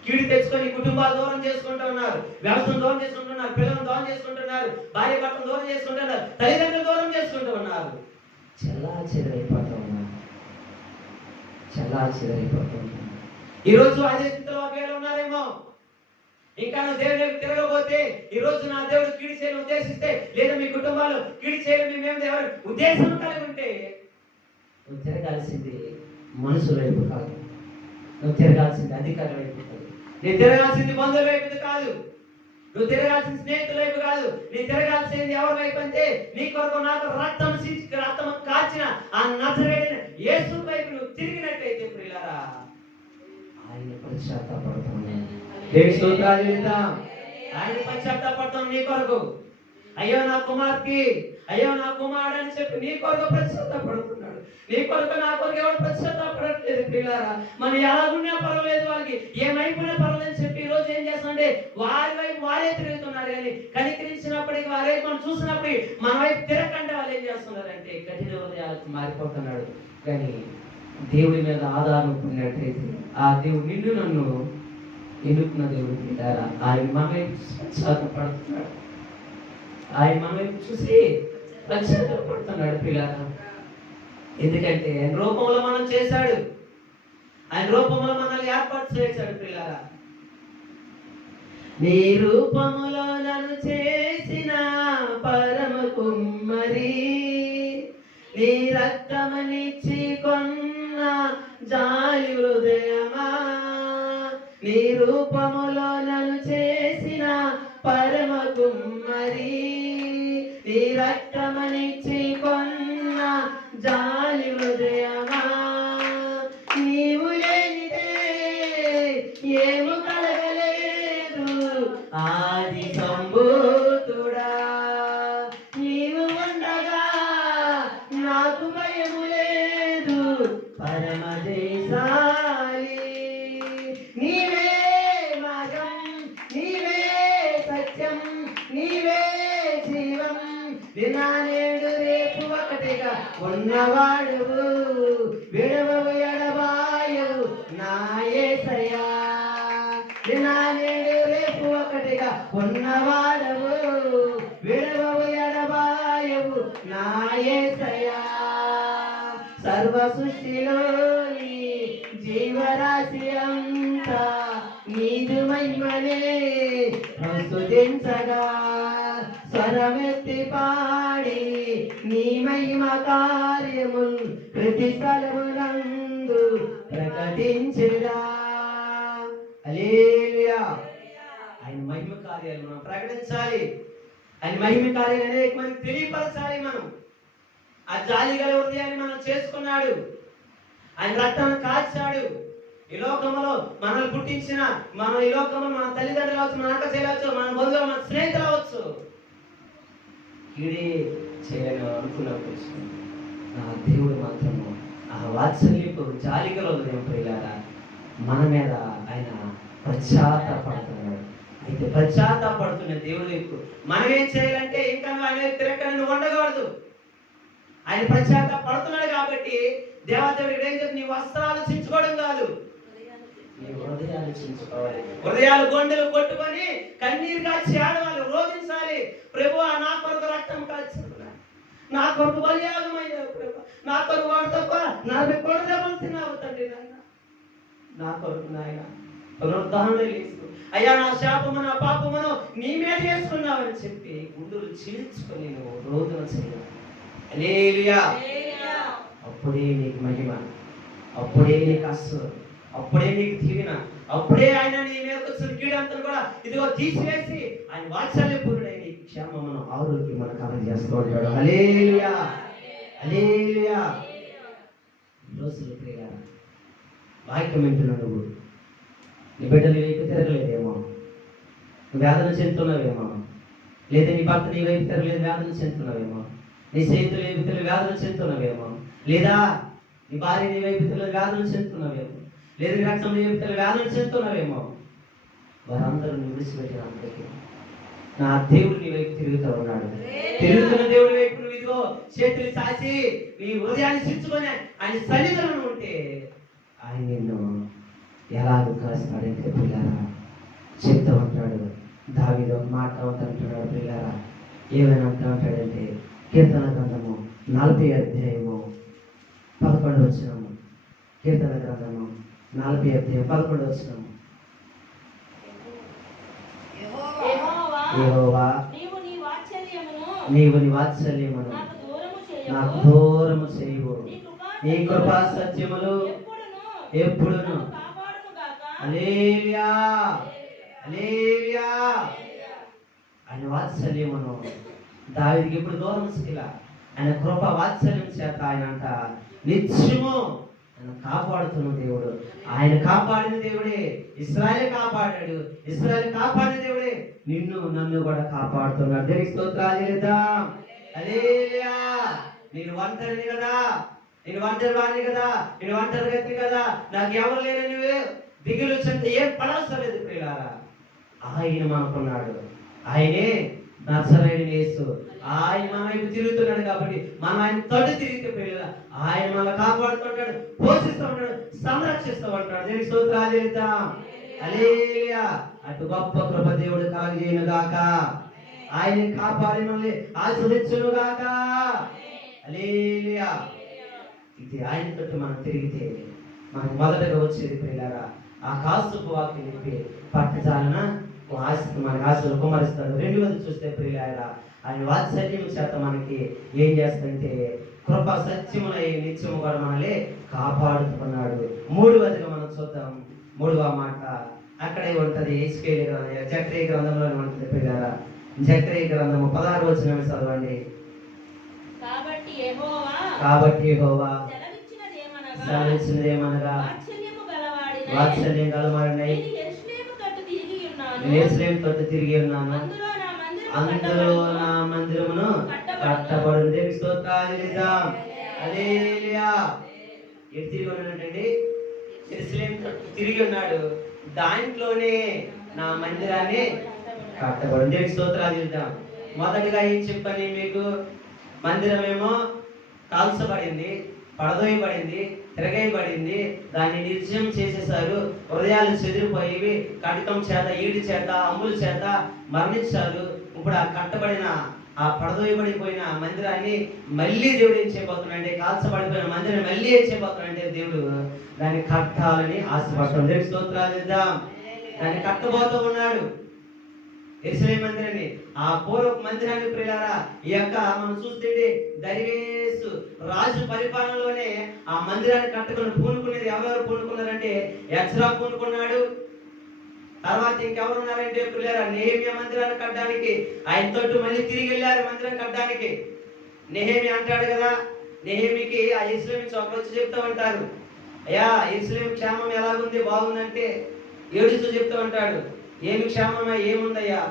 కీడు తెచ్చుకొని కుటుంబాలు దూరం చేసుకుంటూ ఉన్నారు, వ్యవస్థను దూరం చేసుకుంటున్నారు, పిల్లలను దూరం చేసుకుంటున్నారు, భార్య భర్తను దూరం చేసుకుంటున్నారు, తల్లిదండ్రులు దూరం చేసుకుంటూ ఉన్నారు. చల్లా చెదరైపోతూ ఉన్నారు. ఈ రోజు అదే స్థితిలో ఒకవేళ ఉన్నారేమో. ఇంకా నువ్వు దేవుని వైపు తిరగబోతే, ఈ రోజు నా దేవుడు కీడు చేయాలని ఉద్దేశిస్తే, లేదా మీ కుటుంబాలు కీడు చేయాలని మేము ఎవరు ఉద్దేశం కలిగి ఉంటే, నువ్వు తిరగాల్సింది మనుషుల వైపు కాదు, నువ్వు తిరగాల్సింది అధికారుల వైపు కాదు, నువ్వు తిరగాల్సింది బంధువుల వైపు కాదు, నువ్వు తిరగాల్సింది స్నేహితుల వైపు కాదు, నీ తిరగాల్సింది ఎవరి వైపు అంటే నీ కొరకు నాకు రక్తం కాచిన ఆ నజరేయుడైన యేసు వైపు నువ్వు తిరిగినట్టయితే ప్రియులారా, ఆయన పశ్చాత్తాపడుతున్నాడు. దేవుని స్తోత్రాలు చెల్లిద్దాం. ఆయన పశ్చాత్తాపడుతున్నాడు నీ కొరకు. అయ్యో నా కుమార్తె, అయ్యో నా కుమారుడు అని చెప్పి నీ కొరకు పశ్చాత్తాపడుతున్నాడు. నీ కొరకు నా కొరకు ఎవరు పశ్చాత్తాపడట్లేదు ప్రియులారా. మనం ఎలాగున్నా పర్వాలేదు, వాళ్ళకి ఏమైపోయినా పర్వాలేదు అని చెప్పి ఈ రోజు ఏం చేస్తామంటే వారి వైపు వారే తిరుగుతున్నారు. కానీ కనికరించినప్పటికీ వారి వైపు మనం చూసినప్పటికీ మన వైపు తిరగకంటే వాళ్ళు ఏం చేస్తున్నారంటే కఠిన హృదయాలకు మారిపోతున్నాడు. కానీ దేవుడి మీద ఆధారం పొందినట్లయితే ఆ దేవుడు నిన్ను నన్ను ఎన్నుకున్న దేవుడు ప్రియులారా, ఆయన మన వైపు పశ్చాత్తాపడుతున్నాడు. ఆయన మన వైపు చూసి పశ్చాత్తాపడుతున్నాడు ప్రియులారా. ఎందుకంటే ఆయన రూపంలో మనం చేశాడు, ఆయన రూపంలో మనల్ని ఏర్పాటు చేశాడు ప్రియులారా. నీ రూపములో నన్ను చేసిన పరమ కుమ్మరి, నీ రక్తమనిచ్చి కొన్న జాలి హృదయమా, నీ రూపములో నన్ను చేసిన పరమ కుమ్మరి, నీ రక్తమనిచ్చి కొన్న జాలి హృదయమా, నీవు లేనిదే ఏము కలగలేదు ఆది సంభూతుడా, నీవు ఉండగా నాకు భయము లేదు పరమ దేశాలి, నీవే మార్గం, నీవే సత్యం, నీవే జీవం, దినానేడు రేపు ఒకటిగా ఉన్నవాడువు, విడవవు ఎడబాయవు నా యేసయ్యా, దినానేడు రేపు ఒకటిగా ఉన్నవాడవు, విడవవు ఎడబాయవు నా యేసయ్యా. సర్వ సృష్టిలోని జీవరాశి అంతా నీదు మహిమనే ప్రస్తుతించగా, స్వరమెత్తి పాడి నీ మహిమ కార్యముల్ ప్రతి స్థలమునందు ప్రకటించెదా. హల్లెలూయా. కార్యాలు మనం ప్రకటించాలి. ఆయన మహిమ కార్యాలు అనేక మందికి తెలియపరచాలి. మనం ఆ జాలి గల హృదయాన్ని మనం చేసుకున్నాడు. ఆయన రక్తాన్ని కాల్చాడు. ఈ లోకంలో మనల్ని పుట్టించిన ఈ లోకంలో మన తల్లిదండ్రులు అవచ్చు, మన అక్క చేయవచ్చు, మన బంధువులు, మన స్నేహితులు అవచ్చు. కీడే చేయాలని అనుకున్నప్పుడు నా దేవుడు మాత్రము ఆ వాత్సల్యపు జాలి గల హృదయం ప్రియులారా మన మీద ఆయన పశ్చాత్తాపడుతున్నాడు. అయితే పశ్చాత్తాపడుతున్న దేవుడు ఎక్కువ మనం ఏం చేయాలంటే ఇంకా ఆయన తిరగని నువ్వు ఉండకూడదు. ఆయన పశ్చాత్తాపడుతున్నాడు కాబట్టి దేవదేవుడు ఏం చెప్తుంది, నీ వస్త్రాలు చించుకోవడం కాదు, నీ హృదయాలు చించుకోవాలి. హృదయాలు గొండెలు కొట్టుకొని కన్నీరు కాచి ఆడవాలి, రోధించాలి. ప్రభువా నా కొరకు రక్తం కాచి, నా కొరకు బలియాగమయ్యావు ప్రభు, నా కొరకు వాడు తప్ప 40 కొడుదెబ్బలు తిన్నావు తండ్రి నాయన, నా కొరకు నాయన పునరుద్ధరణ లేసు అయ్యా, నా శాపము నా పాపమును నీ మీద వేసుకున్నావని చెప్పి గుండెలు చీల్చుకొని నువ్వు రోదన చేయాలి. హల్లెలూయా. అప్పుడే నీకు మహిమ, అప్పుడే నీకు ఆశీర్వాదం, అప్పుడే నీకు దీవెన, అప్పుడే ఆయన నీ మీదకి వచ్చిన కీడంతా కూడా ఇదిగో తీసివేసి ఆయన వాత్సల్యపూర్ణుడై నీకు క్షేమమును ఆరోగ్యం మనకు అందజేస్తూ ఉంటాడు. హల్లెలూయా, హల్లెలూయా. రోజులు ప్రియులారా వాక్యం వింటున్న నువ్వు నీ బిడ్డలు వైపు తిరగలేదేమో, నువ్వు వేదన చెందుతున్నావేమో, లేదా నీ భర్త నీ వైపు తిరగలేదు వేదన చెందుతున్నావేమో, నీ స్నేహితుల వైపు తిరిగి వేదన చెందుతున్నావేమో, లేదా నీ భార్య నీ వైపు తిరిగి వేదన చెందుతున్నావేమో, లేదా నీ రక్తం నీ వైపు తిరిగి వేదన చెందుతున్నావేమో, వారందరూ విడిచిపెట్టిన అందరికీ నా దేవుడు నీ వైపు తిరుగుతూ ఉన్నాడు. తిరుగుతున్న దేవుడి వైపు నువ్వు ఇదిగో చేతులు చాచి నీ హృదయాన్ని చించుకొని ఆయన సన్నిధిలో ఉంటే ఆయన నిన్ను ఎలాగో కాస్తాడంటే పిల్లారా చెప్తూ ఉంటాడు. దావీదు ఒక మాట అంటున్నాడు పిల్లారా, ఏమైనా అంటూ ఉంటాడంటే కీర్తన గ్రంథము 40 అధ్యాయము 11 వచనము, కీర్తన గ్రంథము 40 అధ్యాయం 11 వచనము. యెహోవా నీవు నీ వాత్సల్యమును నాకు దూరము చేయవు, నీ కృపా సత్యములు ఎప్పుడును. హల్లెలూయా, హల్లెలూయా. ఆయన వాత్సల్యమును దావీదుకి ఎప్పుడు దూరం చేయలా, ఆయన కృప వాత్సల్యం చేత ఆయన అంట నిత్యము ఆయన కాపాడుతున్న దేవుడు. ఆయన కాపాడిన దేవుడే ఇశ్రాయేలు కాపాడాడు, ఇశ్రాయేలు కాపాడిన దేవుడే నిన్ను నన్ను కూడా కాపాడుతున్నాడు. దేవునికి స్తోత్రాలు చేద్దాం. హల్లెలూయా. నేను ఒంటరిని కదా, నేను ఒంటరి వాడిని కదా, నేను ఒంటరి వ్యక్తి కదా, నాకు ఎవరు లేరు నువ్వు దిగులు చెంత ఏం పడవసలేదు ప్రియులారా. ఆయన మనకున్నాడు, ఆయనే నజరేయుడు యేసు. ఆయన మన వైపు తిరుగుతున్నాడు కాబట్టి మనం ఆయన తోడు తిరిగితే ప్రియులారా ఆయన మనల్ని కాపాడుతుంటాడు, పోషిస్తూ ఉంటాడు, సంరక్షిస్తూ ఉంటాడు. దేవునికి స్తోత్రాలు చేద్దాం. హల్లెలూయా. అటు గొప్ప కృప దేవుడు కలగజేయును గాక, ఆయన కాపాడి మనల్ని ఆశీర్వదించును గాక. హల్లెలూయా. ఇది ఆయన తోటి మనం తిరిగితే మనకు మొదటగా వచ్చేది ప్రియులారా ఆ కాసుపు వాక్యం చెప్పి పట్టజాలన మనకి ఆశలు కుమరిస్తాడు. 2వది చూస్తే ప్రియులారా ఆయన వాత్సల్యం చేత మనకి ఏం చేస్తుందంటే కృప సత్యములై నిత్యము కూడా మనల్ని కాపాడుతున్నాడు. 3వదిగా మనం చూద్దాం. 3వ మాట అక్కడే ఉంటది, జకరియా గ్రంథంలోనే ఉంటుంది ప్రియులారా. జకరియా గ్రంథము 16వ వచనం చదవండి. కాబట్టి యెహోవా సెలవిచ్చినదేమనగా వాత్సల్యం గలవాడినై యెరూషలేము తట్టు తిరిగి ఉన్నాను, అందులో నా మందిరమును కట్టబడును. దేవునికి స్తోత్రాలు చేద్దాం. హల్లెలూయా. ఎటు తిరిగి ఉన్నాడండి? యెరూషలేము తట్టు తిరిగి ఉన్నాడు, దాంట్లోనే నా మందిరాన్ని కట్టబడును. దేవునికి స్తోత్రాలు చేద్దాం. మొదటిగా ఏం చెప్పని మీకు, మందిరమేమో కాల్చబడింది, పడదోయబడింది, తిరగేయబడింది, దాన్ని నిర్జయం చేసేశారు, హృదయాలు చెదిరిపోయేవి, కటకం చేత, ఈడి చేత, అమ్ముల చేత మరణించారు. ఇప్పుడు ఆ కట్టబడిన ఆ పడదోయబడిపోయిన మందిరాన్ని మళ్ళీ దేవుడు ఏం చేయబోతున్నాడంటే, కాల్చబడిపోయిన మందిరాన్ని మళ్ళీ ఏం చేయబోతున్నాడంటే దేవుడు దాన్ని కట్టాలని ఆశపడతాం. దేవుడి స్తోత్రాలు చేద్దాం. దాన్ని కట్టబోతూ ఉన్నాడు యెరూషలేము మందిరాన్ని, ఆ పూర్వపు మందిరాన్ని ప్రియులారా. ఈ యొక్క మనం చూస్తే దర్వేషు రాజు పరిపాలనలోనే ఆ మందిరాన్ని కట్టుకుని పూనుకునేది ఎవరెవరు పూనుకున్నారంటే ఎజ్రా పూనుకున్నాడు, తర్వాత ఇంకెవరు ఉన్నారంటే పిల్లరా, నెహెమ్యా మందిరాన్ని కట్టడానికి ఆయన తోటి మళ్ళీ తిరిగి వెళ్ళారు మందిరం కట్టడానికి. నెహెమ్యా అంటాడు కదా, నెహెమ్యాకి ఆ యెరూషలేము నుంచి ఒకరు వచ్చి చెప్తా ఉంటారు, అయ్యా యెరూషలేము క్షేమం ఎలాగుంది, బాగుందంటే ఏడుస్తూ చెప్తూ ఉంటాడు, ఏమి క్షేమమా, ఏముందయ్యా,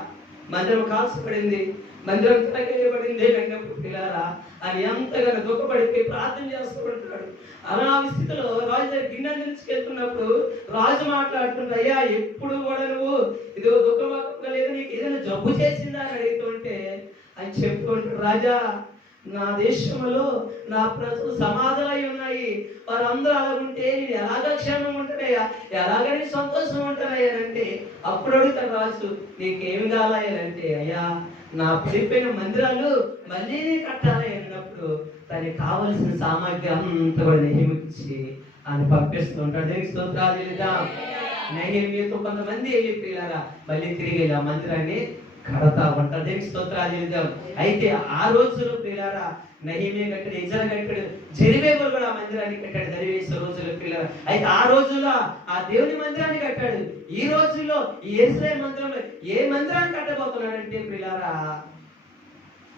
మందిరం కాల్చబడింది, మందిరం తగలేయబడింది అన్నప్పుడు పిల్లారా అని ఎంతగానో దుఃఖపడిపోయి ప్రార్థన చేస్తూ ఉంటాడు. అలా స్థితిలో రాజు దగ్గర గిన్నె తీసుకెళ్తున్నప్పుడు రాజు మాట్లాడుతుంటే, అయ్యా ఎప్పుడు కూడా నువ్వు ఇది దుఃఖంగా లేదు, నీకు ఏదైనా జబ్బు చేసిందా అని అడుగుతుంటే అని చెప్పుకుంటాడు, రాజా నా దేశంలో నా ప్రజలు సమాధులై ఉన్నాయి, వారందరూ అలా ఉంటే నేను ఎలాగ క్షేమం ఉంటానయ్యా, ఎలాగని సంతోషం ఉంటానయ్యా అంటే అప్పుడు అడుగుతాడు రాజు, నీకేమి కావాలంటే, అయ్యా నా పడిపోయిన మందిరాలు మళ్ళీ కట్టాలి అన్నప్పుడు దానికి కావలసిన సామాగ్రి అంతా కూడా నెహెమ్యాకి ఆయన పంపిస్తూ ఉంటాడు. దేనికి స్తోత్రాలు చెల్లిద్దాం. నెహెమ్యాతో కొంతమంది పిల్లారా మళ్ళీ తిరిగి ఆ మందిరాన్ని కడతా ఉంటారు. దేనికి స్తోత్రాలు చెల్లిద్దాం. అయితే ఆ రోజుల్లో పిల్లారా నెహెమ్యా కట్టాడు, ఎజ్రా కట్టాడు, జెరుబ్బాబెలు కూడా ఆ మందిరాన్ని కట్టాడు. దరివేసే రోజుల్లో పిల్లలు అయితే ఆ రోజుల్లో ఆ దేవుని మందిరాన్ని కట్టాడు. ఈ రోజుల్లో ఈ యెరూషలేము మందిరంలో ఏ మందిరాన్ని కట్టబోతున్నాడంటే పిల్లారా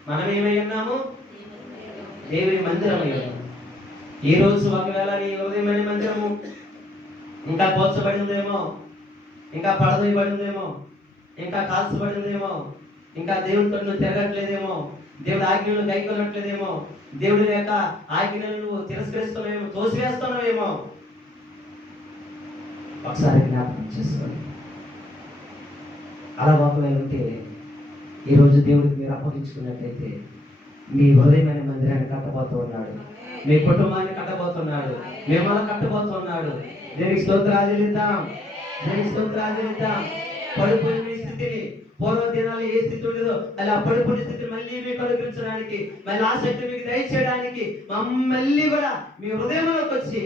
మనం ఏమై ఉన్నాము, దేవుని మందిరం అయి ఉన్నాము. ఈ రోజు ఒకవేళ నీ హృదయమైన మందిరము ఇంకా పోల్చబడిందేమో, ఇంకా పడదోయబడిందేమో, ఇంకా కాల్చబడిందేమో, ఇంకా దేవునితో నువ్వు తిరగట్లేదేమో, దేవుడి ఆజ్ఞలను గైకొనట్లేదేమో, దేవుడి యొక్క ఆజ్ఞలను నువ్వు తిరస్కరిస్తున్నావేమో, తోసివేస్తున్నావేమో, ఒకసారి జ్ఞాపకం చేసుకోండి. అలా ఒకవేళ ఉంటే ఈరోజు దేవుడికి మీరు అప్పగించుకున్నట్లయితే మీ హృదయమైన మందిరాన్ని కట్టబోతూ ఉన్నాడు, మీ కుటుంబాన్ని కట్టబోతున్నాడు, మిమ్మల్ని కట్టబోతున్నాడు. దేనికి స్తోత్రాలు చెల్లిద్దాం, దేనికి స్తోత్రాలు చెల్లిద్దాం. పడిపోయిన మీ స్థితిని, పూర్వ దినాలు ఏ స్థితి ఉండదో అలా పడిపోయిన స్థితిని మళ్ళీ మీకు అనుగ్రహించడానికి, మళ్ళీ ఆ శక్తి మీకు దయచేయడానికి మళ్ళీ కూడా మీ హృదయంలోకి వచ్చి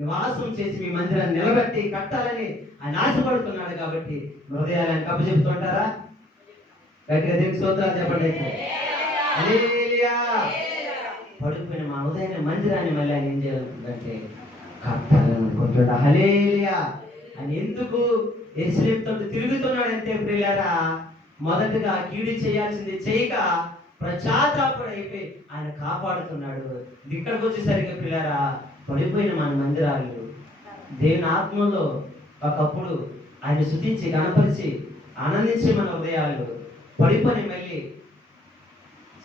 నివాసం చేసి మీ మందిరాన్ని నిలబెట్టి కట్టాలని ఆయన ఆశపడుతున్నాడు. కాబట్టి హృదయాలను కప్పచెప్తుంటారా? గట్టిగా దేవునికి స్తోత్రాలు చెప్పండి. హల్లెలూయా. పడిపోయిన మా హృదయ మందిరాన్ని మళ్ళీ ఆయన ఏం చేయాలనుకుంటే కట్టాలనుకుంటున్నా. హల్లెలూయా. అని ఎందుకు యెరూషలేముతో తిరుగుతున్నాడంటే ప్రియులారా, మొదటగా కీడు చేయాల్సింది చేయక ప్రజాతాపడైపోయి ఆయన కాపాడుతున్నాడు. ఇక్కడికి వచ్చేసరికి ప్రియులారా పడిపోయిన మన మందిరాలు దేవుని ఆత్మలో ఒకప్పుడు ఆయన స్తుతించి కనపరిచి ఆనందించే మన హృదయాలు పడిపోయి మళ్ళీ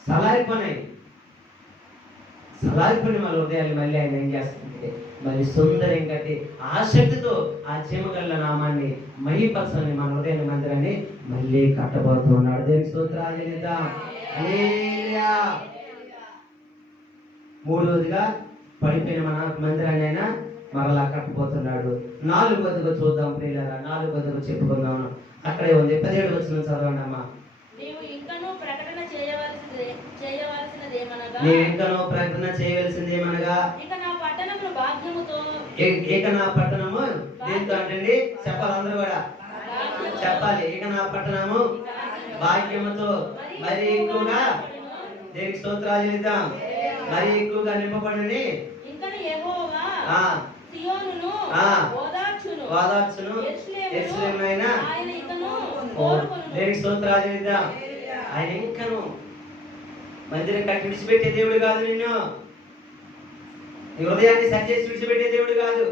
సలారిపోయి మన హృదయాలు మళ్ళీ ఆయన ఏం చేస్తుంటే మళ్ళీ సుందరం కట్టి ఆసక్తితో ఆ జీవగల నామాన్ని మహిపరచని మన హృదయ మందిరాన్ని మళ్ళీ కట్టబోతున్నాడు. దేవునికి స్తోత్రాలు చెల్లిద్దాం. హల్లెలూయా. మూడవదిగా పడిపోయిన మన మందిరాన్ని ఆయన మరలా కట్టబోతున్నాడు. 4వదిగా చూద్దాం ప్రియులారా, 4వదిగా చెప్పుకుందాం. అక్కడే ఉంది 17 వచనం చదవండి అమ్మా. నీవు ఇంకనూ ప్రకటన చేయవలసినదేమనగా ఇక నా పట్టణము భాగ్యముతో, ఇక నా పట్టణము దేంతో అంటే చెప్పాలి, అందరూ కూడా చెప్పాలి. ఇక నా పట్టణము భాగ్యముతో మరి ఎక్కువగా, దేనికి స్తోత్రాలు చెల్లిద్దాం, మరి ఎక్కువగా నింపబడని ఇంకను యెహోవా సియోనును ఓదార్చును యెరూషలేమునైనా ఆయన ఇంకను కోరుకొనును. దేనికి స్తోత్రాలు చెల్లిద్దాం. ఆయన ఇంకను మందిరం కట్టి విడిచిపెట్టే దేవుడు కాదు, నిన్ను నీ హృదయాన్ని సరిచేసి విడిచిపెట్టే దేవుడు కాదు.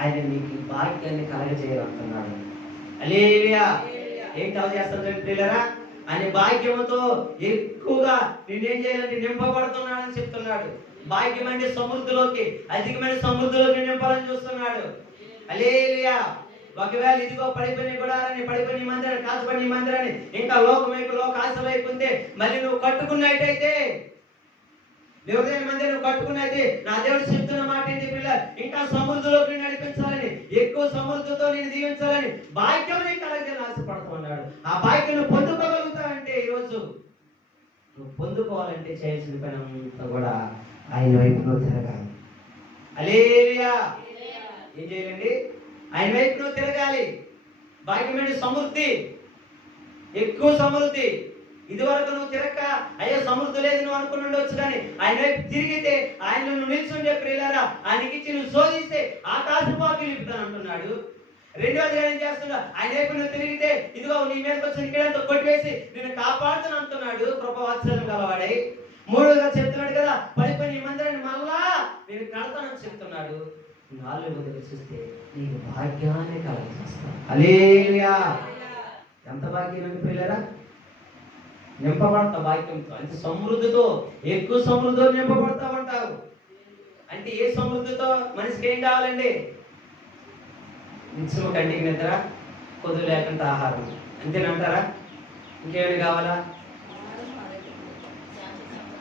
ఆయన నీకు భాగ్యాన్ని కలగజేయాలంటున్నాడు. హల్లెలూయా. ఏం కలగజేస్తాడు ప్రియులారా? ఆయన భాగ్యముతో ఎక్కువగా నిన్నేం చేయాలంటే నింపబడుతున్నాడని చెప్తున్నాడు. భాగ్యం అంటే సమృద్ధిలోకి, అధికమైన సమృద్ధిలోకి నింపాలని చూస్తున్నాడు. హల్లెలూయా. ఒకవేళ ఇదిగో పడిపోయిన గుడారాన్ని, పడిపోయిన మందిరాన్ని, కాల్చబడిన మందిరాన్ని ఇంకా లోక ఆశ వైపు ఉంటే మళ్ళీ నువ్వు కట్టుకున్నట్టయితే, దేవుడైన మందిరం నువ్వు కట్టుకున్నైతే నా దేవుడు చెప్తున్న మాట ఏంటి పిల్ల, ఇంకా సమృద్ధిలోకి నడిపించాలని, ఎక్కువ సమృద్ధితో నేను దీవించాలని భాగ్యం నీకు కలగాలని ఆశపడుతున్నాడు. ఆ భాగ్యం నువ్వు పొందుకోగలుగుతావంటే ఈరోజు నువ్వు పొందుకోవాలంటే చేయాల్సిన పని అంతా కూడా ఆయన వైపు నువ్వు తిరగాలి. హల్లెలూయా. ఏం చేయాలండి? ఆయన వైపు నువ్వు తిరగాలి. భాగ్యమైన సమృద్ధి, ఎక్కువ సమృద్ధి. ఇది వరకు నువ్వు తిరక్క అయ్యో సమృద్ధి లేదు నువ్వు అనుకుని కానీ ఆయన వైపు తిరిగితే, ఆయన నువ్వు నిల్చుండే ప్రియులారా ఆయనకిచ్చి నువ్వు శోధిస్తే ఆకాశపాకి నిలుపుతాను అంటున్నాడు. రెండోదిగా ఏం చేస్తున్నాడు? ఆయన వైపు నువ్వు తిరిగితే ఇదిగో నీ మీదకి వచ్చిన కీడంతో కొట్టివేసి నిన్ను కాపాడుతాను అంటున్నాడు కృపవాత్సల్యం గలవాడై. మూడోగా చెప్తున్నాడు కదా, పడిపోయిన ఈ మందిరాన్ని మళ్ళా నేను కడతానని చెప్తున్నాడు. నాలుగోదిగా చూస్తే నీకు భాగ్యాన్ని కలగజేస్తాను. హల్లెలూయా! ఎంత భాగ్యం అంటే పిల్లరా, నింపబడతా భాగ్యంతో, అంటే సమృద్ధితో, ఎక్కువ సమృద్ధితో నింపబడతా ఉంటావు. అంటే ఏ సమృద్ధితో? మనిషికి ఏం కావాలండి? నిత్యము కంటికి నిద్ర, కొద్దు లేకుండా ఆహారం, అంతేనంటారా? ఇంకేమైనా కావాలా?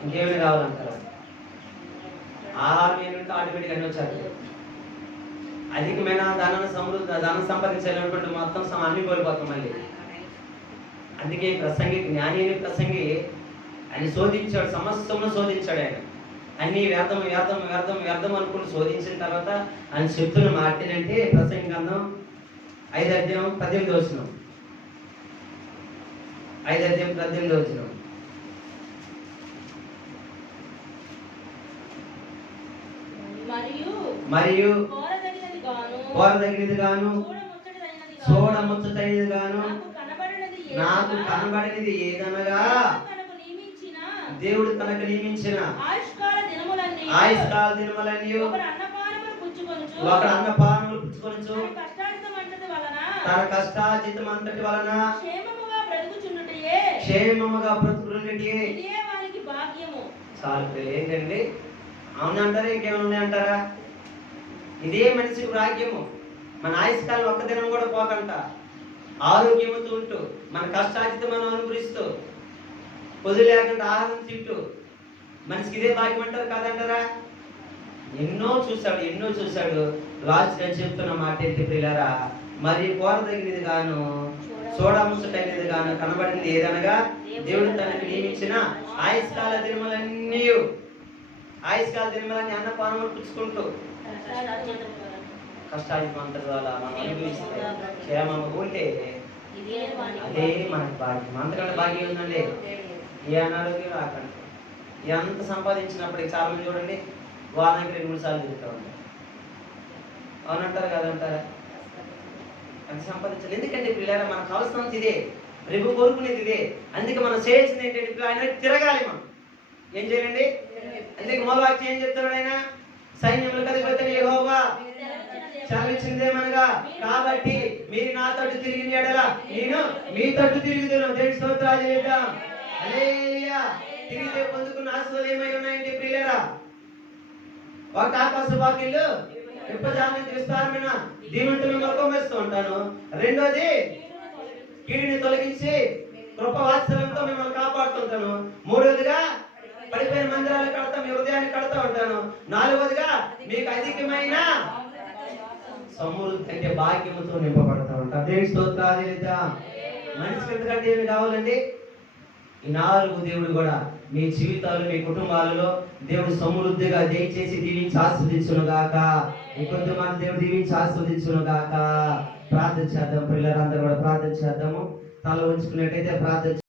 ఇంకేమైనా కావాలంటారా? ఆహారం ఏంటంటే ఆటోమేటిక్ అన్నీ వచ్చారు. అధికమైన ధనం సంపాదించాలనుకుంటే మొత్తం అన్ని కోల్పోతాం మళ్ళీ. అందుకే ప్రసంగి, జ్ఞాని అనే ప్రసంగి ఆయన శోధించాడు, సమస్తమును శోధించాడు. ఆయన అన్ని వ్యర్థం వ్యర్థం వ్యర్థం వ్యర్థం అనుకుని శోధించిన తర్వాత ఆయన చెప్తున్న మాట ఏంటంటే, ప్రసంగి గ్రంథం 5:18 5:18 మరియు కోరదగినది గాను చూడముచ్చటైనది గాను నాకు కనబడినది ఏదనగా దేవుడు తనకు నియమించిన ఆయుష్కాల దినములన్నీ ఒకడు అన్నపానములు పుచ్చుకొనుచు తన కష్టార్జితం అంతటి వలన క్షేమముగా బ్రతుకుచుండుటయే చాలు. ఏంటండి? అవునంటారా? ఇంకేమైనా ఉన్నాయంటారా? ఇదే మనిషికి భాగ్యము. మన ఆయుష్కాలం ఒక్క దినం కూడా పోకంట, ఆరోగ్యముతో ఉంటూ, మన కష్టార్జితం మనం అనుభవిస్తూ, పొద్దు లేకుండా ఆహారం తింటూ, మనిషికి ఇదే భాగ్యం అంటారు కాదంటారా? ఎన్నో చూశాడు. లాస్ట్ గా చెప్తున్న మాట ఏంటి ప్రియులారా? మరి కోరదగినది గాను చూడముచ్చటైనది గాను కనబడింది ఏదనగా దేవుడు తనకు నియమించిన ఆయుష్కాల దినములన్నీ అన్నపానములు పుచ్చుకుంటూ కష్టార్జితం అంతటి వల్ల మనం అనుభవిస్తే క్షేమంగా ఉంటే అదే మనకు భాగ్యం. అంతకంటే భాగ్యం ఉందండి? ఏ అనారోగ్యం రాకండి. ఎంత సంపాదించినప్పటికీ చాలా మంది చూడండి వారానికి 2-3 సార్లు తిరుగుతూ ఉంటారు. అవునంటారా కాదంటారా? అంత సంపాదించాలి. ఎందుకంటే పిల్లల మనకు కావాల్సినంత ఇదే, రేపు కోరుకునేది ఇదే. అందుకే మనం చేయాల్సింది ఏంటంటే ఆయన తిరగాలి. మనం ఏం చేయాలండి? అందుకే మూలవాక్యం ఏం చెప్తున్నాడు ఆయన? సైన్యములకు అధిపతి యెహోవా సెలవిచ్చినదేమనగా, కాబట్టి మీరు నా తట్టు తిరిగిన యెడల నేను మీ తట్టు తిరుగుతాను. దేవుని స్తోత్రాలు చేద్దాం. హల్లెలూయా! తిరిగితే పొందుకున్న ఆశీర్వాదాలు ఏమై ఉన్నాయండి ప్రియులారా? ఒక ఆకాశ వాకిళ్ళు విప్పజాలని విస్తారమైన దీవెనలు మొక్కమేస్తూ ఉంటాను. రెండోది, కీడుని తొలగించి కృపవాత్సల్యంతో మిమ్మల్ని కాపాడుతుంటాను. మూడోదిగా, పడిపోయిన మందిరాలు కడతా, మీ హృదయాన్ని కడతా ఉంటాను. నాలుగోదిగా, మీకు అధికమైన సమృద్ధి అంటే భాగ్యముతో నింపబడతా ఉంటాను. దేవుని స్తోత్రాలు చేద్దాం. మనిషికి ఎందుకంటే ఏమి కావాలండి? ఈ 4 దేవుడు కూడా మీ జీవితాలు, మీ కుటుంబాలలో దేవుడు సమృద్ధిగా దయచేసి దీవించి ఆస్వాదించును గాక. ఈ కొంతమంది దేవుడు దీవించి ఆస్వాదించును గాక. ప్రార్థన చేద్దాం. పిల్లలందరూ కూడా ప్రార్థన చేద్దాము. తల ఉంచుకున్నట్టయితే ప్రార్థన